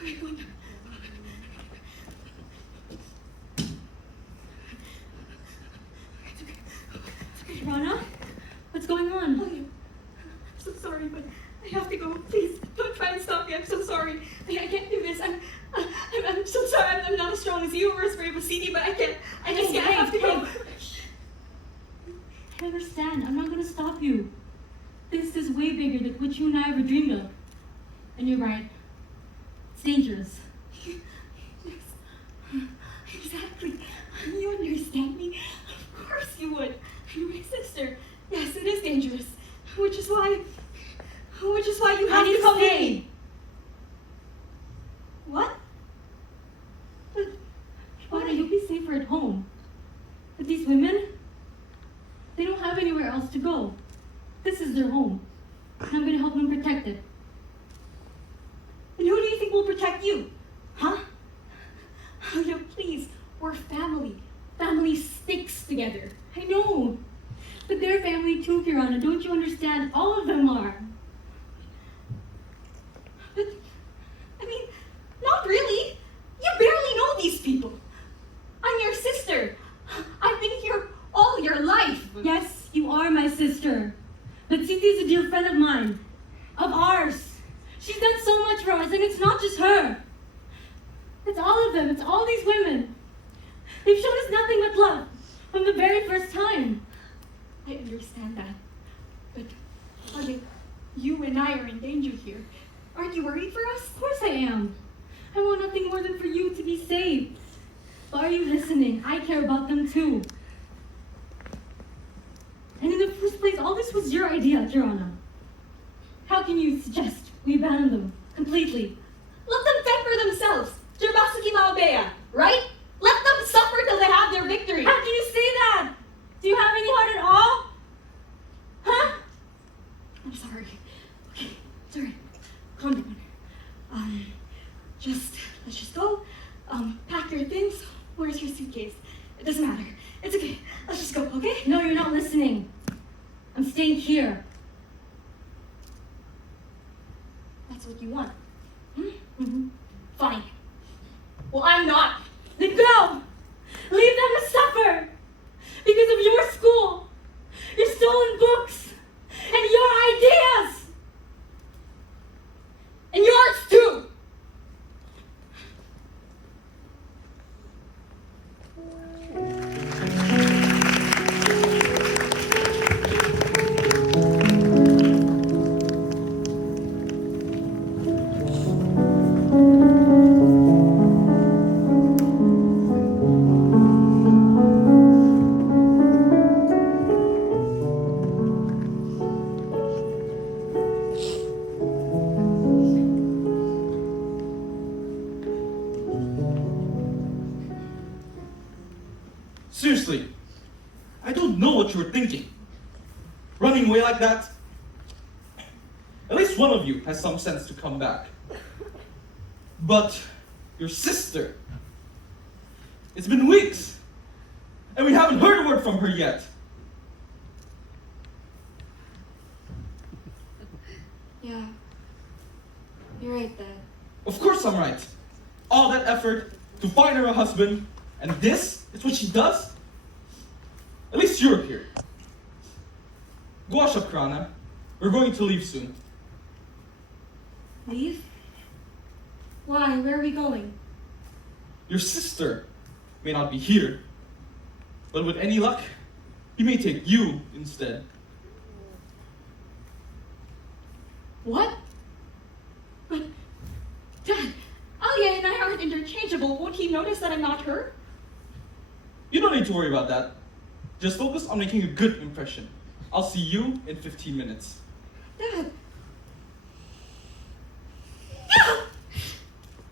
Okay, go on. It's okay, Rana? What's going on? I'm so sorry, but I have to go. Please, don't try and stop me. I'm so sorry. I can't do this. I'm so sorry. I'm not as strong as you or as brave as Sadie, but I just can't. I have to go. I understand. I'm not gonna stop you. This is way bigger than what you and I ever dreamed of. And you're right. It's dangerous. Yes. Exactly. You understand me? Of course you would. You're my sister. Yes, it is dangerous. Which is why you have to come with me. What? But, Shweta, you'll be safer at home. But these women, they don't have anywhere else to go. This is their home. And I'm gonna help them protect it. And who do you think will protect you? Huh? Oh, no, please. We're family. Family sticks together. I know. But they're family too, Kirana. Don't you understand? All of them are. But, I mean, not really. You barely know these people. I'm your sister. I've been here all your life. Yes, you are my sister. But Cindy's a dear friend of mine. Of ours. She's done so much for us, and it's not just her. It's all of them. It's all these women. They've shown us nothing but love from the very first time. I understand that. But, Alia, you and I are in danger here. Aren't you worried for us? Of course I am. I want nothing more than for you to be saved. But are you listening? I care about them too. And in the first place, all this was your idea, Kirana. How can you suggest we abandon them completely? Let them fend for themselves. JER BASUKI MAWA BEA, right? Let them suffer till they have their victory. How can you say that? Do you have any heart at all? Huh? I'm sorry. Okay, sorry. Calm down. Let's just go. Pack your things. Where's your suitcase? It doesn't matter. It's okay. Let's just go, okay? No, you're not listening. I'm staying here. That's what you want. Mm-hmm. Fine. Well, I'm not. Then go! Leave them to suffer! Because of your school, your stolen books, and your ideas! And yours too! Seriously, I don't know what you were thinking. Running away like that? At least one of you has some sense to come back. But your sister, it's been weeks, and we haven't heard a word from her yet. Yeah. You're right, Dad. Of course I'm right. All that effort to find her a husband, and this is what she does? At least you're here. Go wash up, Krana. We're going to leave soon. Leave? Why? Where are we going? Your sister may not be here, but with any luck, he may take you instead. What? But, Dad, Alia and I aren't interchangeable. Won't he notice that I'm not her? You don't need to worry about that. Just focus on making a good impression. I'll see you in 15 minutes. Dad.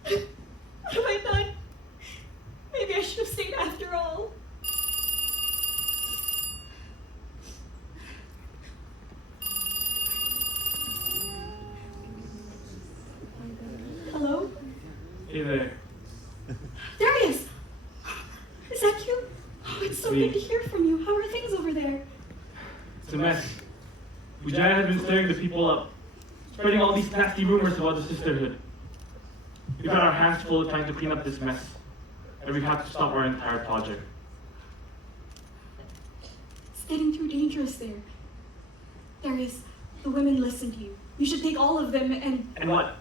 What have I done? Maybe I should have stayed after all. Hello? Hey there. Darius! Is that you? Oh, it's so Me. good to hear from you. How are things over there? It's a mess. Vijaya has been stirring the people up, spreading all these nasty rumors about the sisterhood. We've got our hands full trying to clean up this mess, and we have to stop our entire project. It's getting too dangerous there. Darius, the women listen to you. You should take all of them and... And what?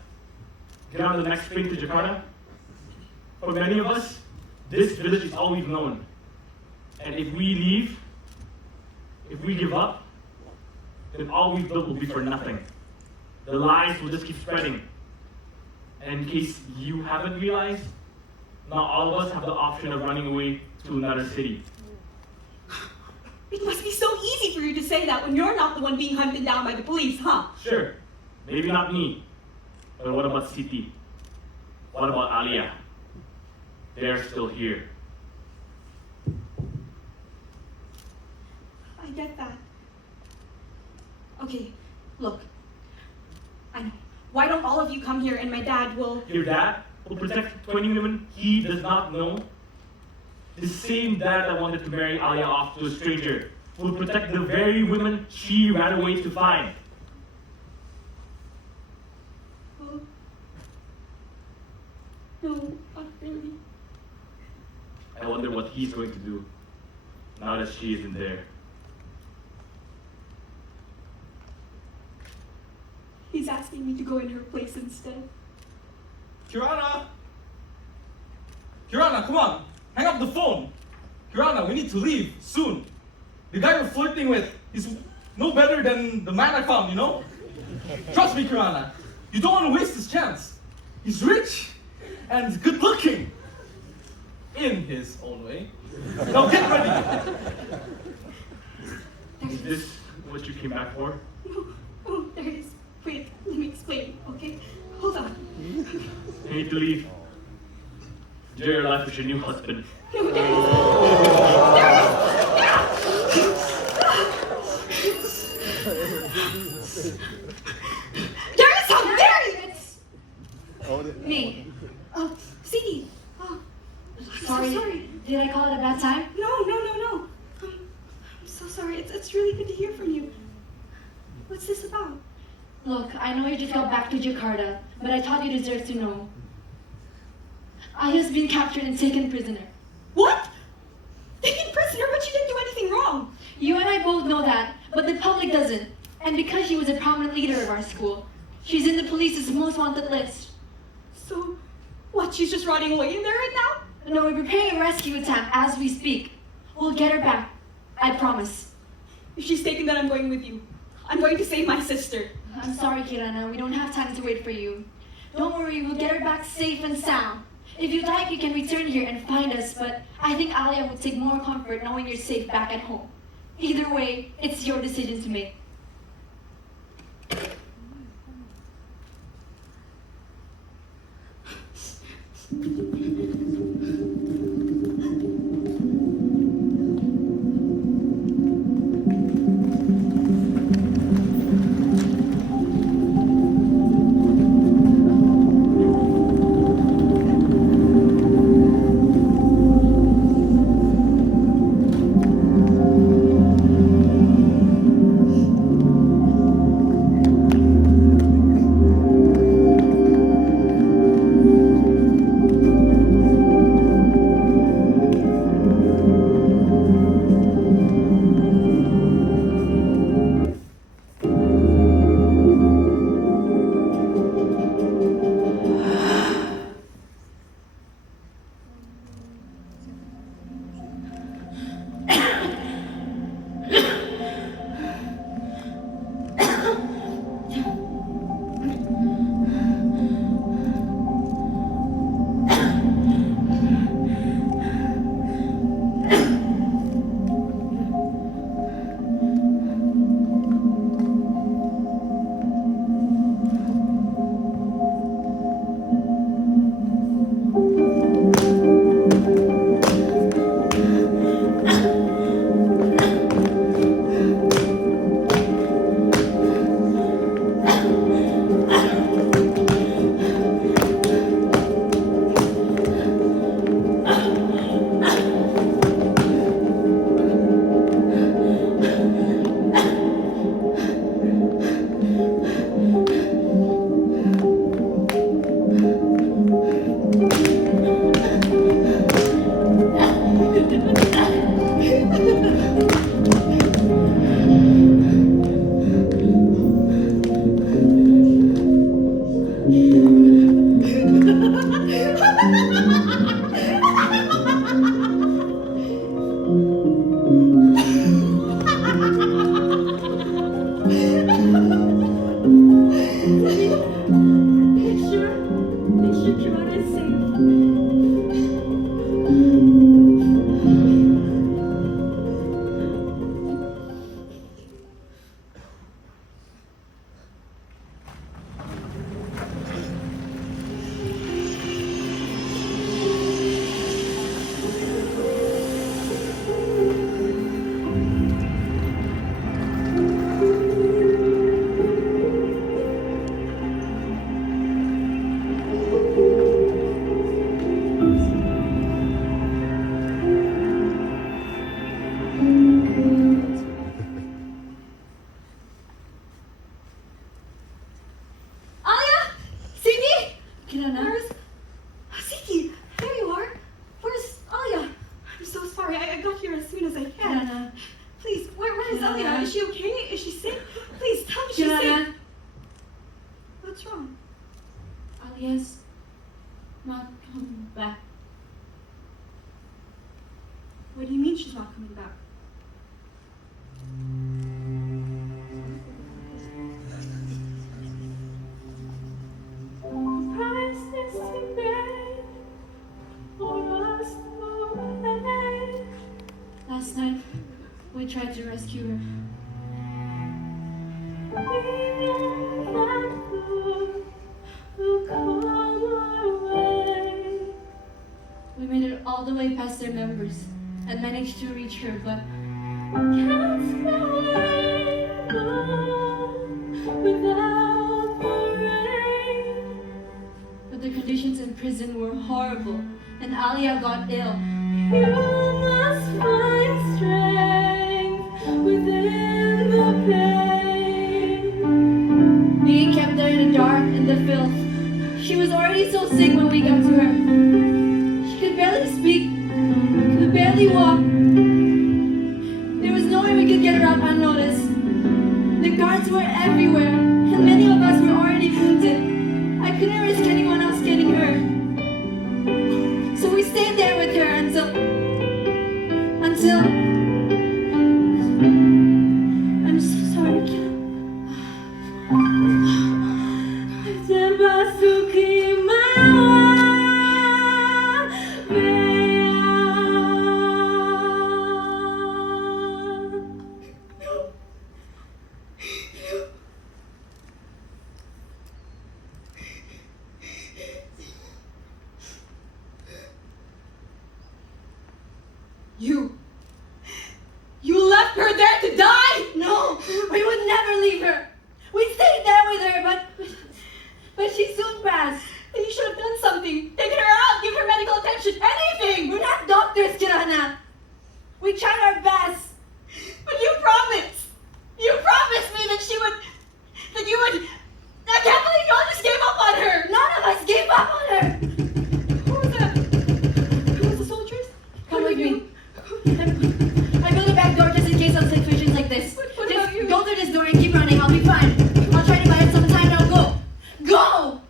get on the next train to Jakarta? For many of us, this village is all we've known. And if we leave, if we give up, then all we've built will be for nothing. The lies will just keep spreading. And in case you haven't realized, not all of us have the option of running away to another city. It must be so easy for you to say that when you're not the one being hunted down by the police, huh? Sure, maybe not me. But what about Siti? What about Alia? They're still here. I get that. Okay, look. I know. Why don't all of you come here and my dad will... Your dad will protect 20 women he does not know? The same dad that wanted to marry Alia off to a stranger will protect the very women she ran away to find. Well, no, not really. I wonder what he's going to do now that she isn't there. He's asking me to go in her place instead. Kirana! Kirana, come on! Hang up the phone! Kirana, we need to leave soon. The guy you're flirting with, he's no better than the man I found, you know? Trust me, Kirana. You don't want to waste this chance. He's rich and good looking. In his own way. Now get ready! Is this what you came back for? Oh, there it is. Wait, let me explain, okay? Hold on. You need to leave. Enjoy your life with your new husband. No, there it is. Darius, how dare you! It's Me. Oh, Sidi. Oh, Sorry. So sorry. Did I call it a bad time? No. I'm so sorry. It's really good to hear from you. What's this about? Look, I know you just got back to Jakarta, but I thought you deserved to know. Aya's been captured and taken prisoner. What? Taken prisoner, but she didn't do anything wrong. You and I both know that, but the public doesn't. And because she was a prominent leader of our school, she's in the police's most wanted list. So, what? She's just rotting away in there right now? No, we're preparing a rescue attempt as we speak. We'll get her back. I promise. If she's taken, then I'm going with you. I'm going to save my sister. I'm sorry, Kirana. We don't have time to wait for you. Don't worry, we'll get her back safe and sound. If you'd like, you can return here and find us, but I think Alia would take more comfort knowing you're safe back at home. Either way, it's your decision to make. Kirana? Where's Siki? There you are. Where's Alia? I'm so sorry. I got here as soon as I can. Kirana? Please, where is Kirana? Alia? Is she okay? Is she sick? Please tell me she's sick. Kirana? What's wrong? Alia's not coming back. What do you mean she's not coming back? Last night, we tried to rescue her. We made it all the way past their members and managed to reach her, but but the conditions in prison were horrible, and Alia got ill. You must find strength within the pain. Being kept there in the dark and the filth. She was already so sick when we got to her. She could barely speak, could barely walk. There was no way we could get her out unnoticed. The guards were everywhere, and many of us were already wounded. I couldn't risk anyone else getting hurt. So we stayed there with her until I'm so sorry, JER BASUKI MAWA BEA. You left her there to die? No, we would never leave her. We stayed there with her, but she soon passed. Then you should have done something. Taken her out, give her medical attention, anything. We're not doctors, Kirana. We tried our best. But you promised. You promised me that you would. I can't believe you all just gave up on her. None of us gave up on her. Who was that? Who was the soldiers? Come with me. I built a back door just in case of situations like this. What Just about you? go through this door and keep running. I'll be fine. I'll try to buy it some time. Now go. Go!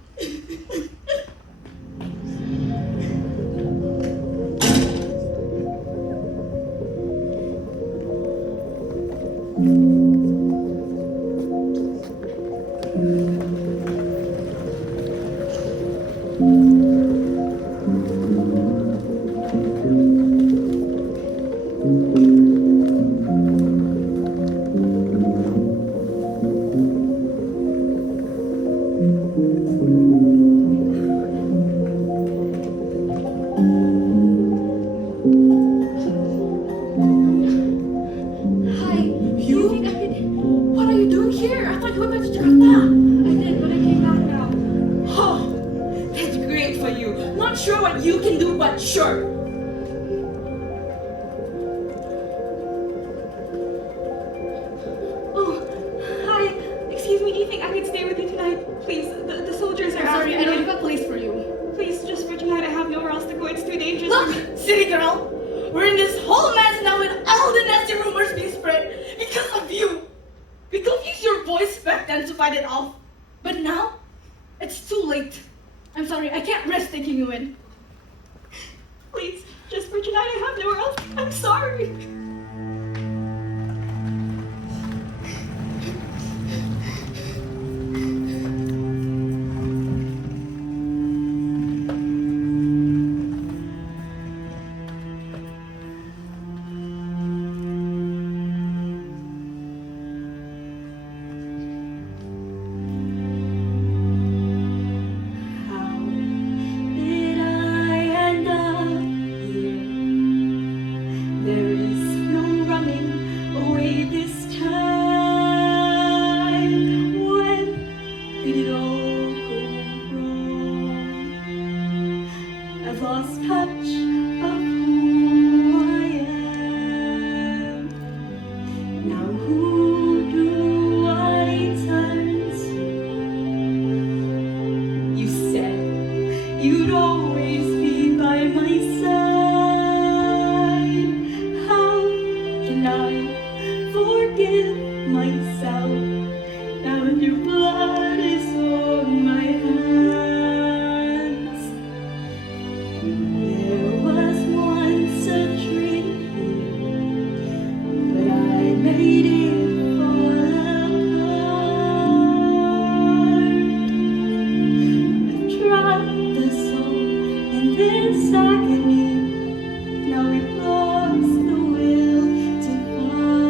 Hi. You? What are you doing here? I thought you went back to Jakarta. I did, but I came back now. Oh, that's great for you. Not sure what you can do, but sure. Oh, hi. Excuse me, do you think I could stay with you tonight? Please, the soldiers are I'm sorry, I after don't me. have a place for you. Please, just for tonight, I have nowhere else to go. It's too dangerous. Look, city girl, we're in this whole mess now with all the nasty rumors being spread because of you. We could use your voice back then to fight it off, but now it's too late. I'm sorry, I can't risk taking you in. Please, just for tonight, I have nowhere else. I'm sorry. How did I end up here? There is no running away this time. When did it all go wrong? I've lost touch of who I am. Now who do I turn to? You said you'd always be by my side. How can I forgive myself now that your blood is on my hands? There was once a dream, but I made it fall apart. I've tried the soul in this agony. Now we've lost the will to fight.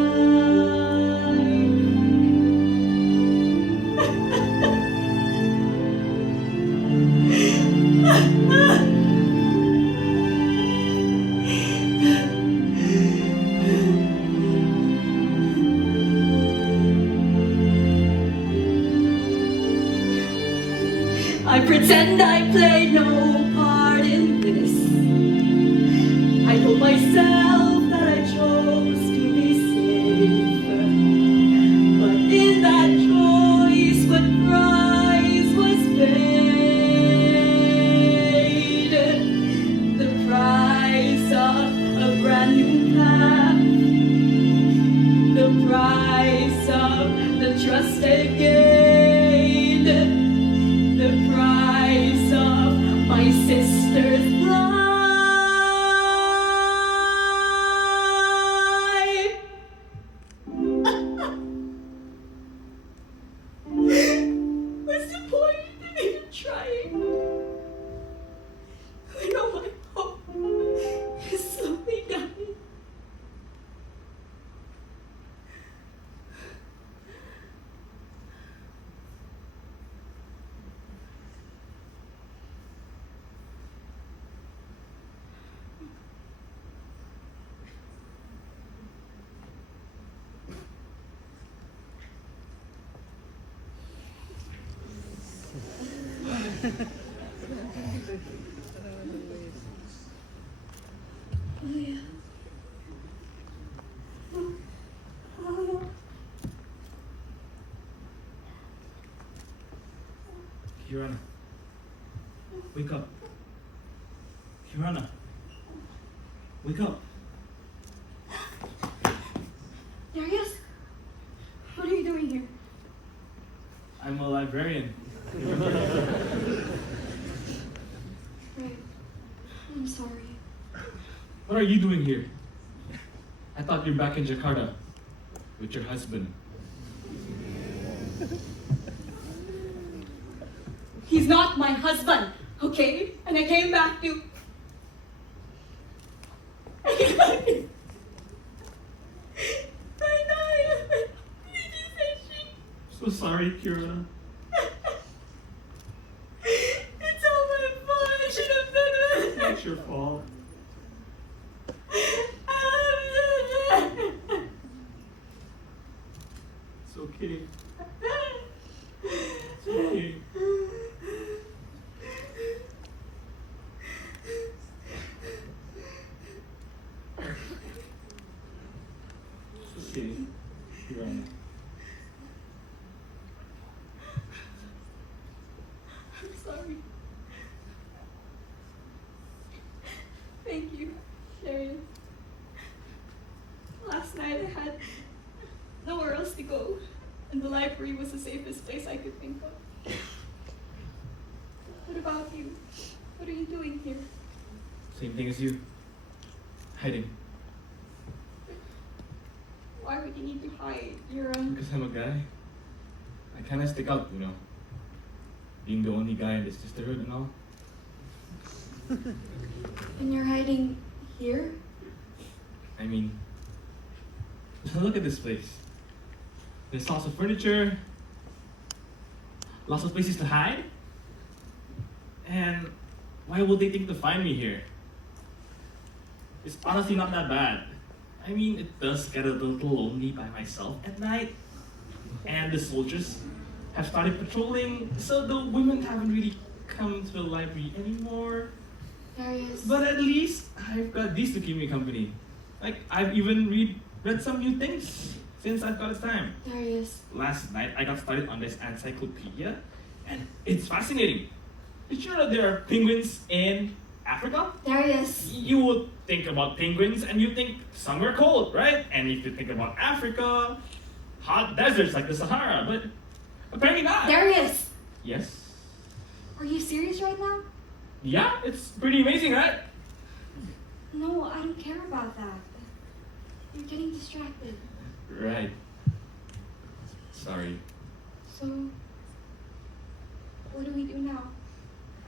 I pretend I played no part in this. I told myself that I chose to be safe. But in that choice, what price was paid? The price of a brand new path. The price of the trust again. The price of my sister's life. What's the point in even trying? I know my hope is slowly dying. Kirana, wake up. Kirana, wake up. Darius, what are you doing here? I'm a librarian. Right. I'm sorry. What are you doing here? I thought you're back in Jakarta with your husband. He's not my husband, okay? And I came back to... So sorry, Kirana. It's all my fault. I should have done it. It's not your fault. It's okay. It's okay. It's okay, Kirana. I'm sorry. Thank you, Darius. Last night I had nowhere else to go, and the library was the safest place I could think of. What about you? What are you doing here? Same thing as you. Hiding. Why would you need to hide? Because I'm a guy. I kinda stick out, you know. Being the only guy in this sisterhood and all. And you're hiding here? I mean, look at this place. There's lots of furniture, lots of places to hide. And why would they think to find me here? It's honestly not that bad. I mean, it does get a little lonely by myself at night. And the soldiers have started patrolling, so the women haven't really come to the library anymore. Darius. But at least I've got these to keep me company. Like, I've even read some new things since I've got the time. Darius. Last night, I got started on this encyclopedia, and it's fascinating. Did you know there are penguins in Africa? Darius. You would think about penguins and you think somewhere cold, right? And if you think about Africa, hot deserts like the Sahara, but apparently not. Darius, Yes. are you serious right now? Yeah, it's pretty amazing, right? No, I don't care about that. You're getting distracted. Right. Sorry. So, what do we do now?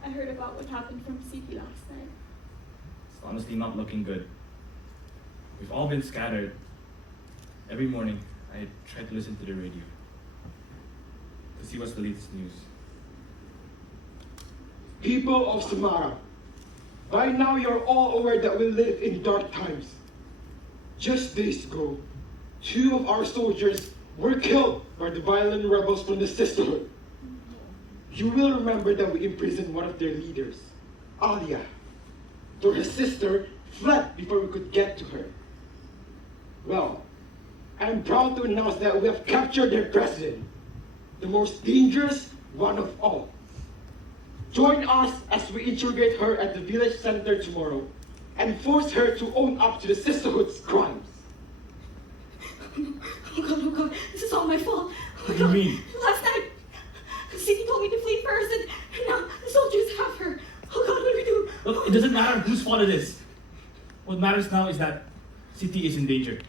I heard about what happened from CP last night. It's honestly not looking good. We've all been scattered. Every morning, I try to listen to the radio to see what's the latest news. People of Samara, by now you're all aware that we live in dark times. Just days ago, 2 of our soldiers were killed by the violent rebels from the Sisterhood. You will remember that we imprisoned one of their leaders, Alia, though her sister fled before we could get to her. Well, I'm proud to announce that we have captured their president, the most dangerous one of all. Join us as we interrogate her at the village center tomorrow and force her to own up to the Sisterhood's crimes. Oh God, this is all my fault. What do you mean? Last night, CP told me to flee first, and now the soldiers have her. Oh God, what do we do? Look, it doesn't matter whose fault it is. What matters now is that City is in danger,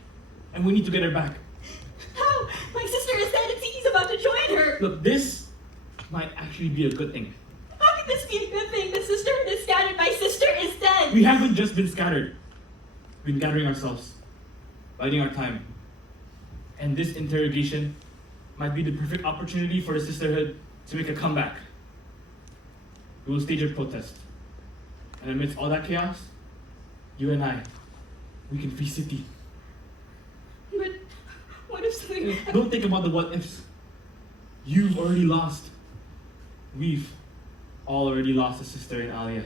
and we need to get her back. How? My sister is dead, and CP's about to join her. Look, this might actually be a good thing. How can this be a good thing? The sister is scattered. My sister is dead. We haven't just been scattered. We've been gathering ourselves, biding our time. And this interrogation might be the perfect opportunity for the Sisterhood to make a comeback. We will stage a protest. And amidst all that chaos, you and I, we can free City. But what if something... Don't think about the what ifs. You've already lost. We've all already lost a sister in Alia.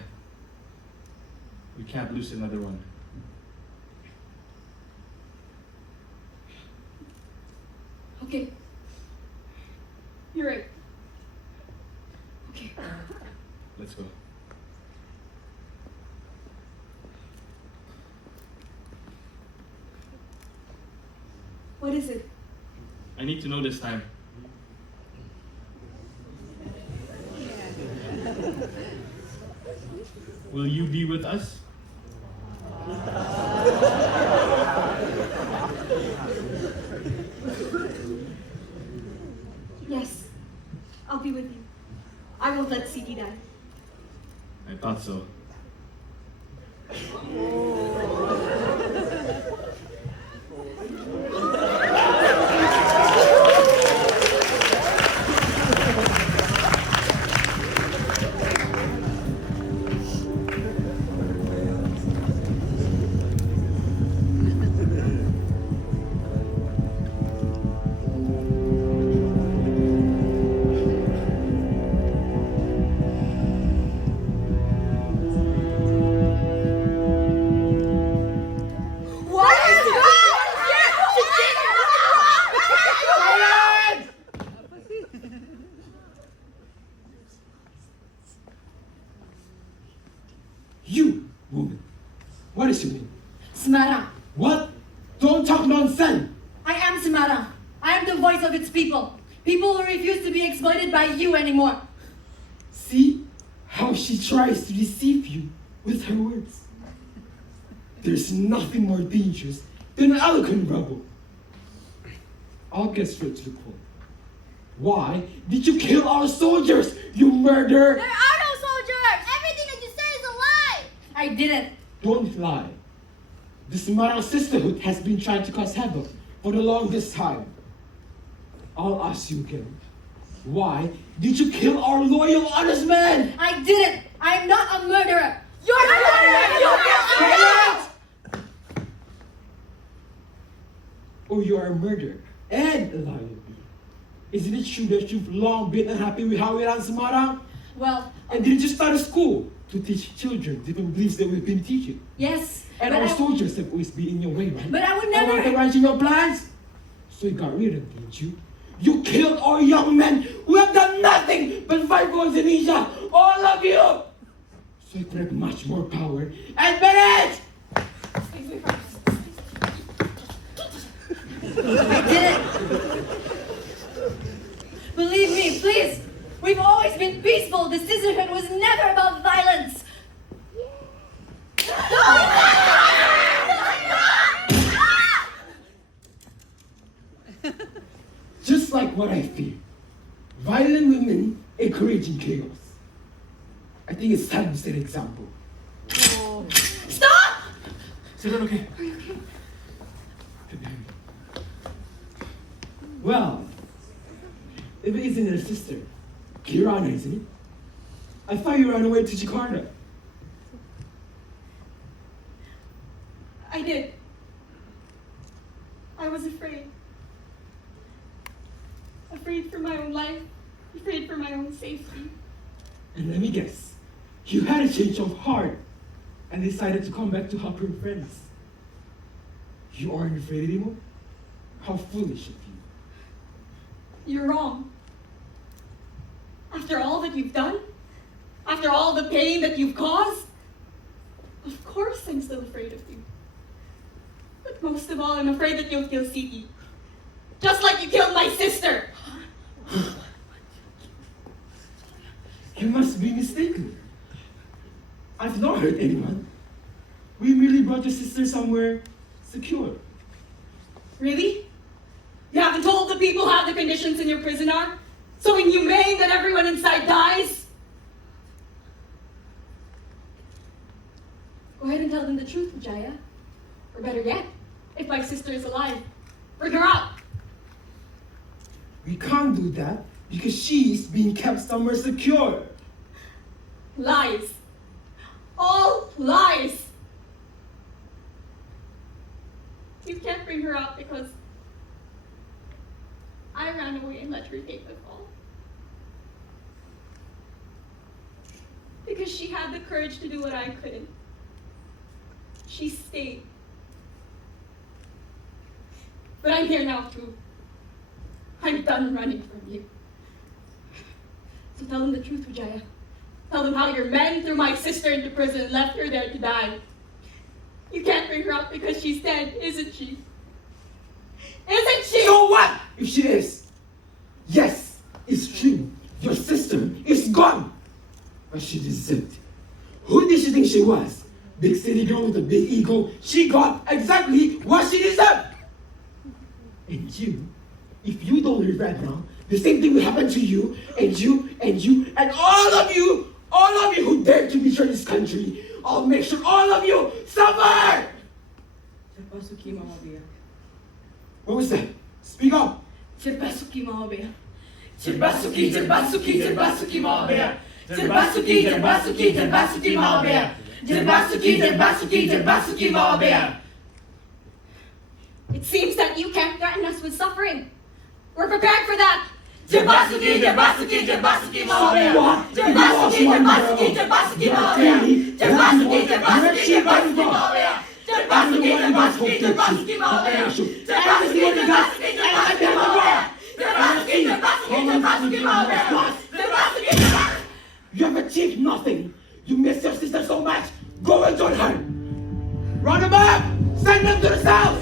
We can't lose another one. Okay. You're right. Okay. Let's go. What is it? I need to know this time. Will you be with us? Yes. I'll be with you. I won't let CP die. I thought so. You, woman, what is your name? Samara. What? Don't talk nonsense! I am Samara. I am the voice of its people. People who refuse to be exploited by you anymore. See how she tries to deceive you with her words. There's nothing more dangerous than an eloquent rebel. I'll get straight to the point. Why did you kill our soldiers, you murderer? There are no soldiers! Everything that you say is a lie! I didn't. Don't lie. The Samara Sisterhood has been trying to cause havoc for the longest time. I'll ask you again. Why did you kill our loyal, honest man? I didn't. I am not a murderer. You're a murderer! You killed Quiet! Oh, you are a murderer and a liar. Isn't it true that you've long been unhappy with how we run Samara? Well, And didn't you start a school to teach children different beliefs that we've been teaching? yes. And but our I- soldiers have always been in your way, right? But I would And never. want to ranch in your plans? So you got rid of them, didn't you? You killed our young men who have done nothing but fight for Indonesia all of you, so I could have much more power and manage. I didn't. Believe me, please. We've always been peaceful. The sisterhood was never about violence. Just like what I fear. Violent women encouraging chaos. I think it's time to set an example. Stop! Is that okay? Well, if it isn't her sister, Kirana, isn't it? I thought you ran away to Jakarta. I did. I was afraid. Afraid for my own life. Afraid for my own safety. And let me guess, you had a change of heart and decided to come back to help your friends. You aren't afraid anymore? How foolish of you. You're wrong. After all that you've done, after all the pain that you've caused, of course I'm still afraid of you. But most of all, I'm afraid that you'll kill Siti. Just like you killed my sister. You must be mistaken. I've not hurt anyone. We merely brought your sister somewhere secure. Really? You haven't told the people how the conditions in your prison are? So inhumane that everyone inside dies? Go ahead and tell them the truth, Jaya. Or better yet, if my sister is alive, bring her out. We can't do that because she's being kept somewhere secure. Lies. All lies. You can't bring her out because I ran away and let her take the fall. Because she had the courage to do what I couldn't. She stayed. But I'm here now too. I'm done running from you. So tell them the truth, Vijaya. Tell them how your men threw my sister into prison and left her there to die. You can't bring her out because she's dead, isn't she? Isn't she? So what if she is? Yes, it's true. Your sister is gone. But she deserved it. Who did she think she was? Big city girl with a big ego. She got exactly what she deserved. And you, if you don't leave right now, the same thing will happen to you, and you, and all of you who dare to betray this country. I'll make sure all of you suffer! JER BASUKI MAWA BEA. What was that? Speak up! JER BASUKI MAWA BEA. JER BASUKI, JER BASUKI, JER BASUKI MAWA BEA. JER BASUKI, JER BASUKI, JER BASUKI MAWA BEA. JER BASUKI, JER BASUKI, JER BASUKI MAWA BEA. It seems that you can't threaten us with suffering. We're prepared for that. JER BASUKI, JER BASUKI, JER BASUKI MAWA BEA. What? JER BASUKI, JER BASUKI, JER BASUKI MAWA BEA. JER BASUKI, JER BASUKI, JER BASUKI MAWA BEA. JER BASUKI, JER BASUKI, JER BASUKI MAWA BEA. JER BASUKI, JER BASUKI, JER BASUKI MAWA BEA. JER BASUKI, JER BASUKI, JER BASUKI MAWA BEA. JER BASUKI, JER BASUKI. You have achieved nothing. You miss your sister so much. Go and join her. Run them up! Send them to the south!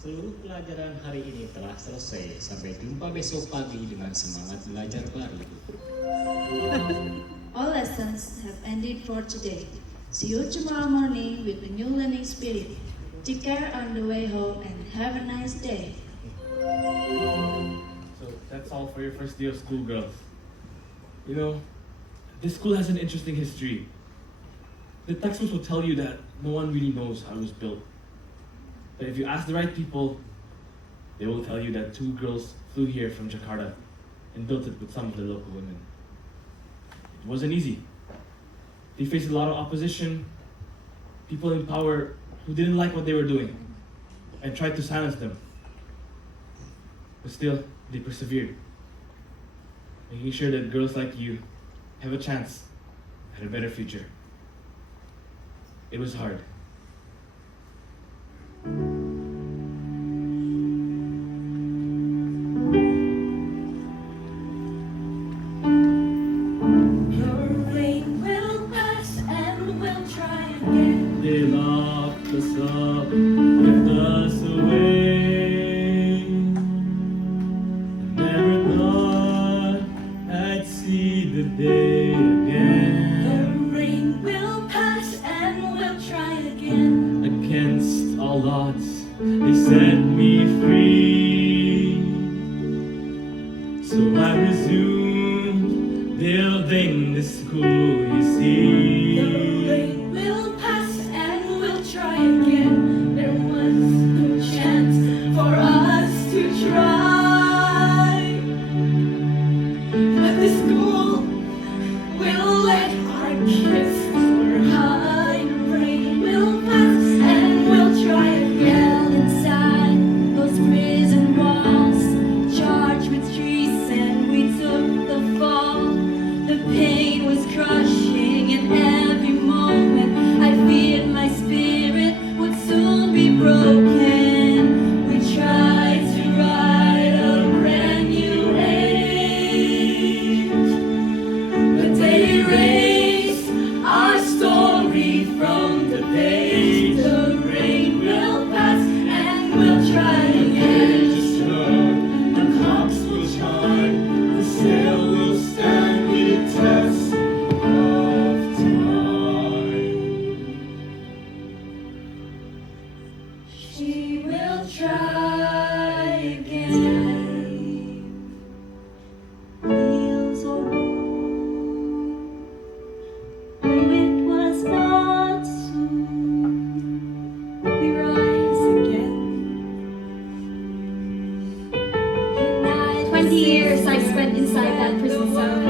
Seluruh pelajaran hari ini telah selesai. Sampai jumpa besok pagi dengan semangat belajar baru. All lessons have ended for today. See you tomorrow morning with a new learning spirit. Take care on the way home and have a nice day. So that's all for your first day of school, girls. You know, this school has an interesting history. The textbooks will tell you that no one really knows how it was built. But if you ask the right people, they will tell you that 2 girls flew here from Jakarta and built it with some of the local women. It wasn't easy. They faced a lot of opposition, people in power who didn't like what they were doing and tried to silence them. But still, they persevered, making sure that girls like you have a chance at a better future. It was hard. The rain will pass and we'll try again. They locked us up, kept us away. Never thought I'd see the day again. The rain will pass and we'll try again. Against all odds, they set me free. So I resumed building the school, you see. The rain will pass and we'll try again. There was no chance for us to try. But the school will let our kids soar high. The rain will pass and we'll try again. Inside those prison walls, charged with trees, and we took the fall. The pain was crushing, and every moment I feared my spirit would soon be broken. We tried to write a brand new age, but they erased our story from the page. The rain will pass and we'll try again. The clocks will chime, the sail will stand the test of time. She will try again. Feels so warm. It was not soon. We rise again. 20 years I spent inside that prison cell.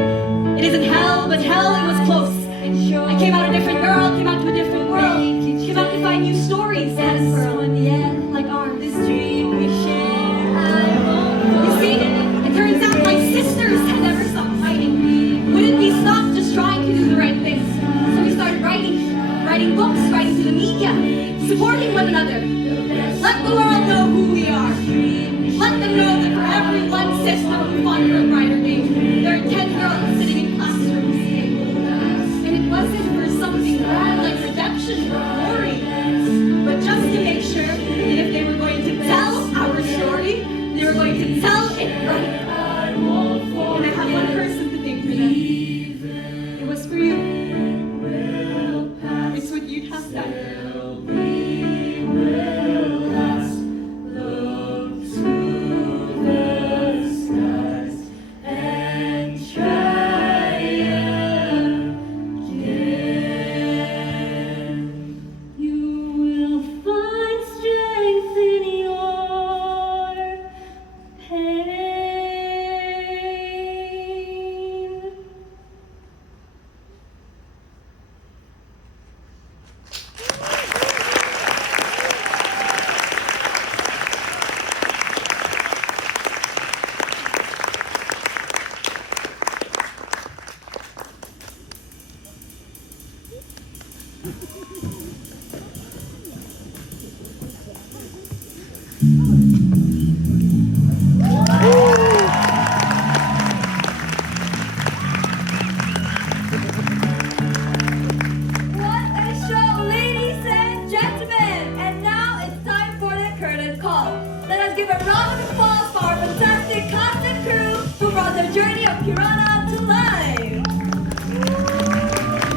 It isn't hell, but hell, it was close. I came out a different girl, came out to a different world. Came out to find new stories. And for one, yeah, like ours. This dream we share, I won't a round of applause for our fantastic cast and crew who brought the journey of Kirana to life.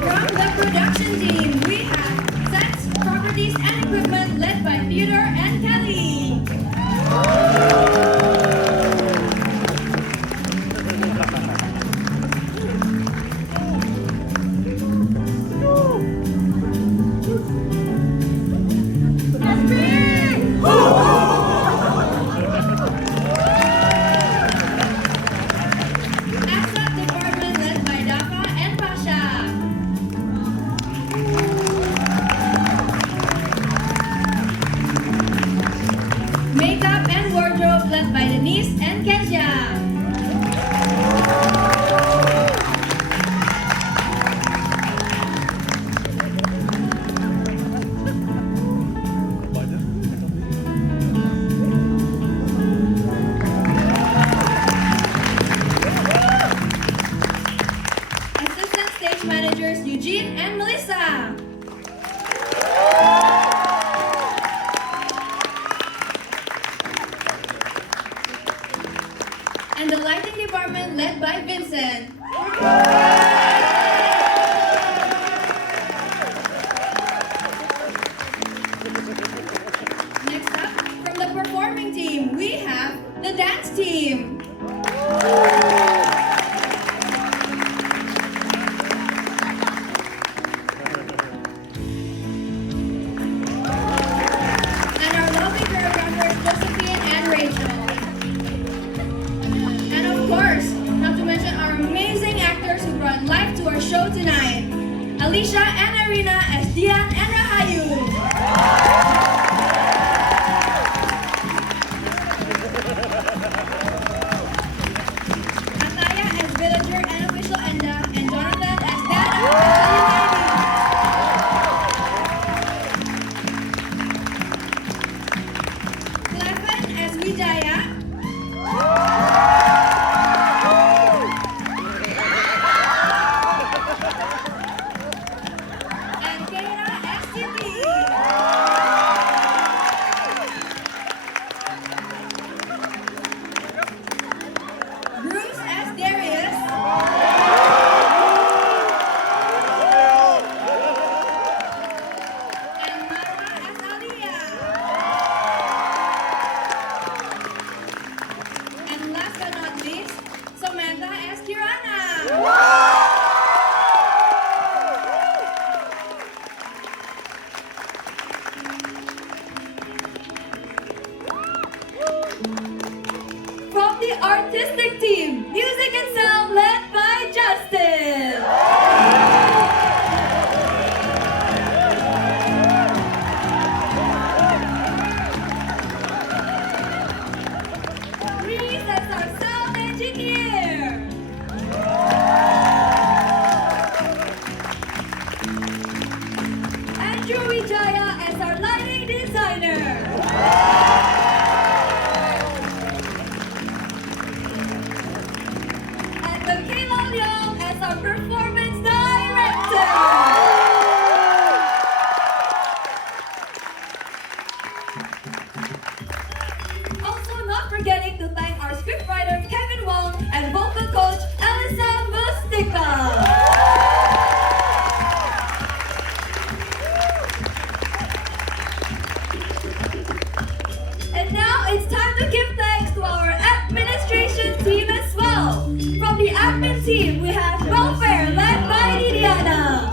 From the production team, we have sets, properties, and equipment led by Theodore and Kelly. Asset department led by Dafa and Pasha. Makeup and wardrobe led by Denise and Kezia. Assistant stage managers Eugene and Melissa. And the lighting department led by Vincent. Next up, from the performing team, we have the dance team. And our lovely choreographers Josephine and Rachel. And of course, not to mention our amazing actors who brought life to our show tonight. Alicia and Irina as Dian and Rahayu. Ataya as villager and official Enda, and Jonathan as dad of the Cleven as Wijaya. And Keira as Siti. Bruce as Darius. And Marwa as Aliyah. And last but not least, Samantha as Kirana. From the artistic team, music and sound led by Justin. Reese as our sound engineer. Andrew Wijaya as our lighting designer. And Michaela Leong as our performance director. Also not forgetting to thank our scriptwriter Kevin Wong and vocal coach Elisa Mustica. And now it's time to give thanks to our administration team as well. From the admin team, we have welfare led by Liliana.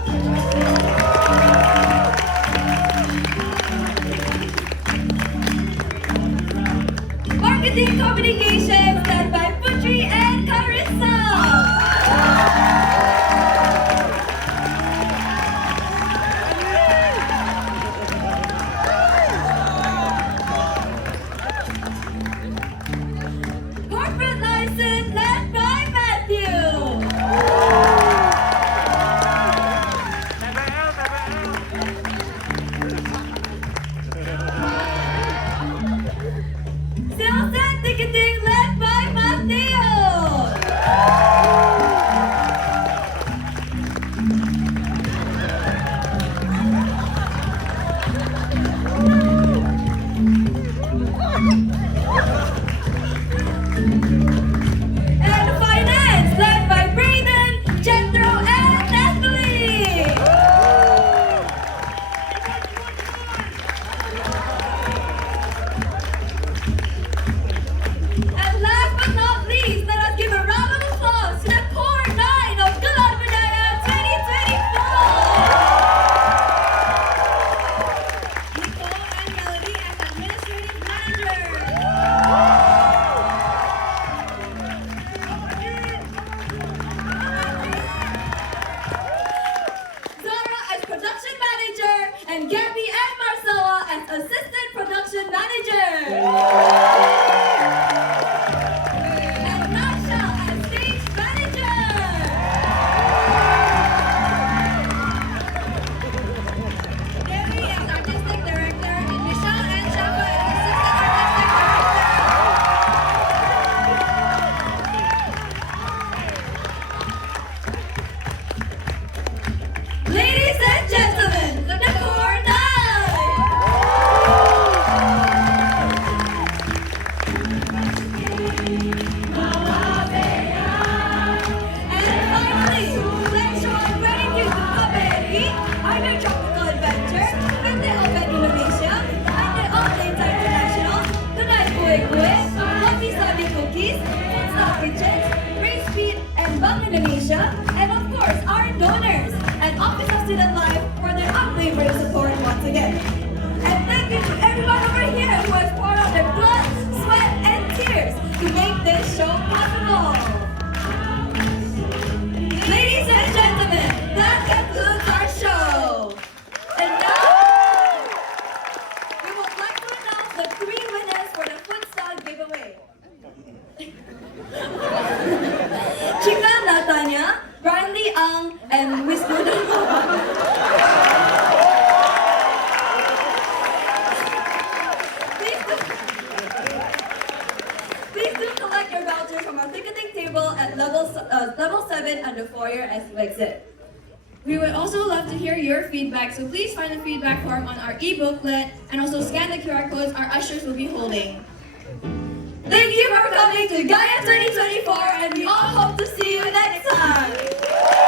Marketing communications led by Putri and Carissa. 7 on the foyer as you exit. We would also love to hear your feedback, so please find the feedback form on our e-booklet and also scan the QR codes our ushers will be holding. Thank you for coming to GAYA 2024 and we all hope to see you next time!